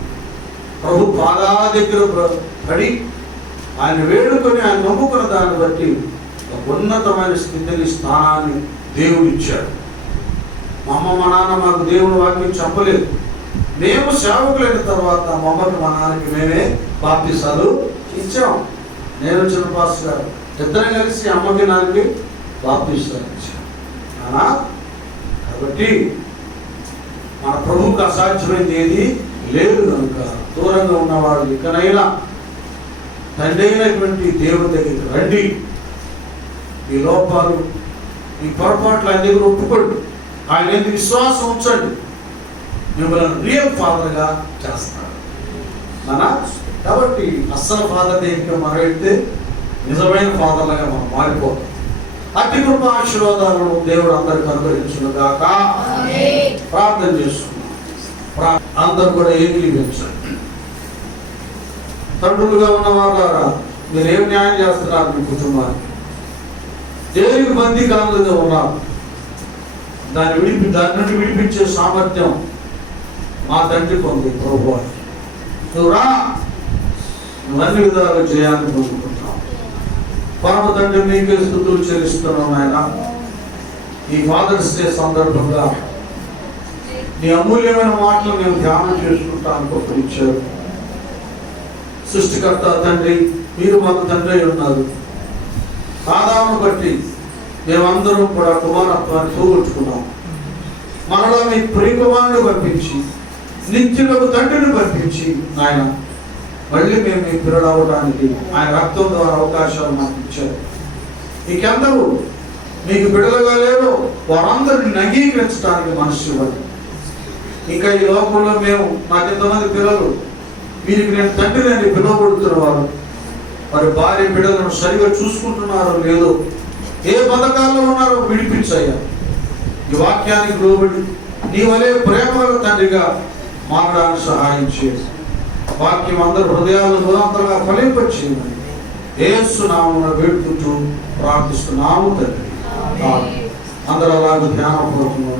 ప్రభు పాదాల దగ్గర పడి ఆయన వేడుకొని ఆయన నమ్ముకున్న దాన్ని బట్టి ఒక ఉన్నతమైన స్థితిని, స్థానాన్ని దేవుడు ఇచ్చాడు. మా అమ్మ మా నాన్న మాకు దేవుడు వాక్యం చెప్పలేదు. మేము సేవకులైన తర్వాత మా అమ్మకి మా నాన్నకి మేమే బాప్తిసాలు ఇచ్చాం. నేను చిన్న పాస్టర్ గారు ఇద్దరం కలిసి అమ్మకి నాన్నకి బాప్తిస్తాను కాబట్టి మన ప్రభువుకు అసాధ్యమైంది ఏది లేదు కనుక దూరంగా ఉన్నవాడు ఇకనైనా తండ్రి అయినటువంటి దేవుని దగ్గరికి రండి. ఈ లోపాలు ఈ పొరపాట్లు ఆయన దగ్గర ఒప్పుకోండి, ఆయన ఎందుకు విశ్వాసం ఉంచండి, మిమ్మల్ని రియల్ ఫాదర్గా చేస్తాడు మన. కాబట్టి అస్సలు ఫాదర్ దగ్గరికి మనం వెళ్తే నిజమైన ఫాదర్లుగా మనం మారిపోతాం. అతి కృప ఆశీర్వాదాలను దేవుడు అందరికి అనుగ్రహించును గాక. ప్రార్థన చేసుకున్నాం. అందరూ కూడా ఏకీవించండి. తండ్రులుగా ఉన్న వాళ్ళారా, మీరు ఏం న్యాయం చేస్తున్నారు మీ కుటుంబానికి? దేనికి బందీకారులుగా ఉన్నారు? దాని నుండి విడిపించే సామర్థ్యం మా తండ్రి పొంది ప్రభువా, నువ్వు రా, నువ్వు అన్ని విధాలుగా చేయాలని పొందుకుంటున్నావు. పరమ తండ్రి మీకే స్తుతులు చెల్లిస్తున్నాం ఆయన. ఈ ఫాదర్స్ డే సందర్భంగా నీ అమూల్యమైన మాటలు మేము ధ్యానం చేసుకుంటాను గొప్పనిచ్చారు. సృష్టికర్త తండ్రి, మీరు మాకు తండ్రి అయి ఉన్నారు. ఆదామును బట్టి మేమందరం కూడా కుమారత్వాన్ని పోగొట్టుకున్నాం. మనలో మీ ప్రియ కుమారుని పంపించి, నిత్యులకు తండ్రిని పంపించి ఆయన మళ్ళీ మేము మీ పిల్లలు అవ్వడానికి ఆయన రక్తం ద్వారా అవకాశాలు మాకు ఇచ్చారు. మీకెందరూ మీకు బిడ్డలుగా లేరు వారందరిని అంగీకరించడానికి మనసు ఇవ్వండి. ఇంకా ఈ లోకంలో మేము నాకు ఎంతమంది పిల్లలు, వీరికి నేను తండ్రిని అని పిలువబడుతున్న వారు మరి భార్య బిడ్డలను సరిగా చూసుకుంటున్నారో లేదో, ఏ పథకాల్లో ఉన్నారో విడిపించయ్యా. ఈ వాక్యానికి లోబడి నీ వలే ప్రేమల తండ్రిగా మారడానికి సహాయం చేసి వాక్యం అందరి హృదయాలను నిరంతరంగా ఫలింపచేయమని యేసు నామమున వేడుకుంటూ ప్రార్థిస్తున్నాము తండ్రి. అందరూ అలాగే ధ్యానపూర్వకంగా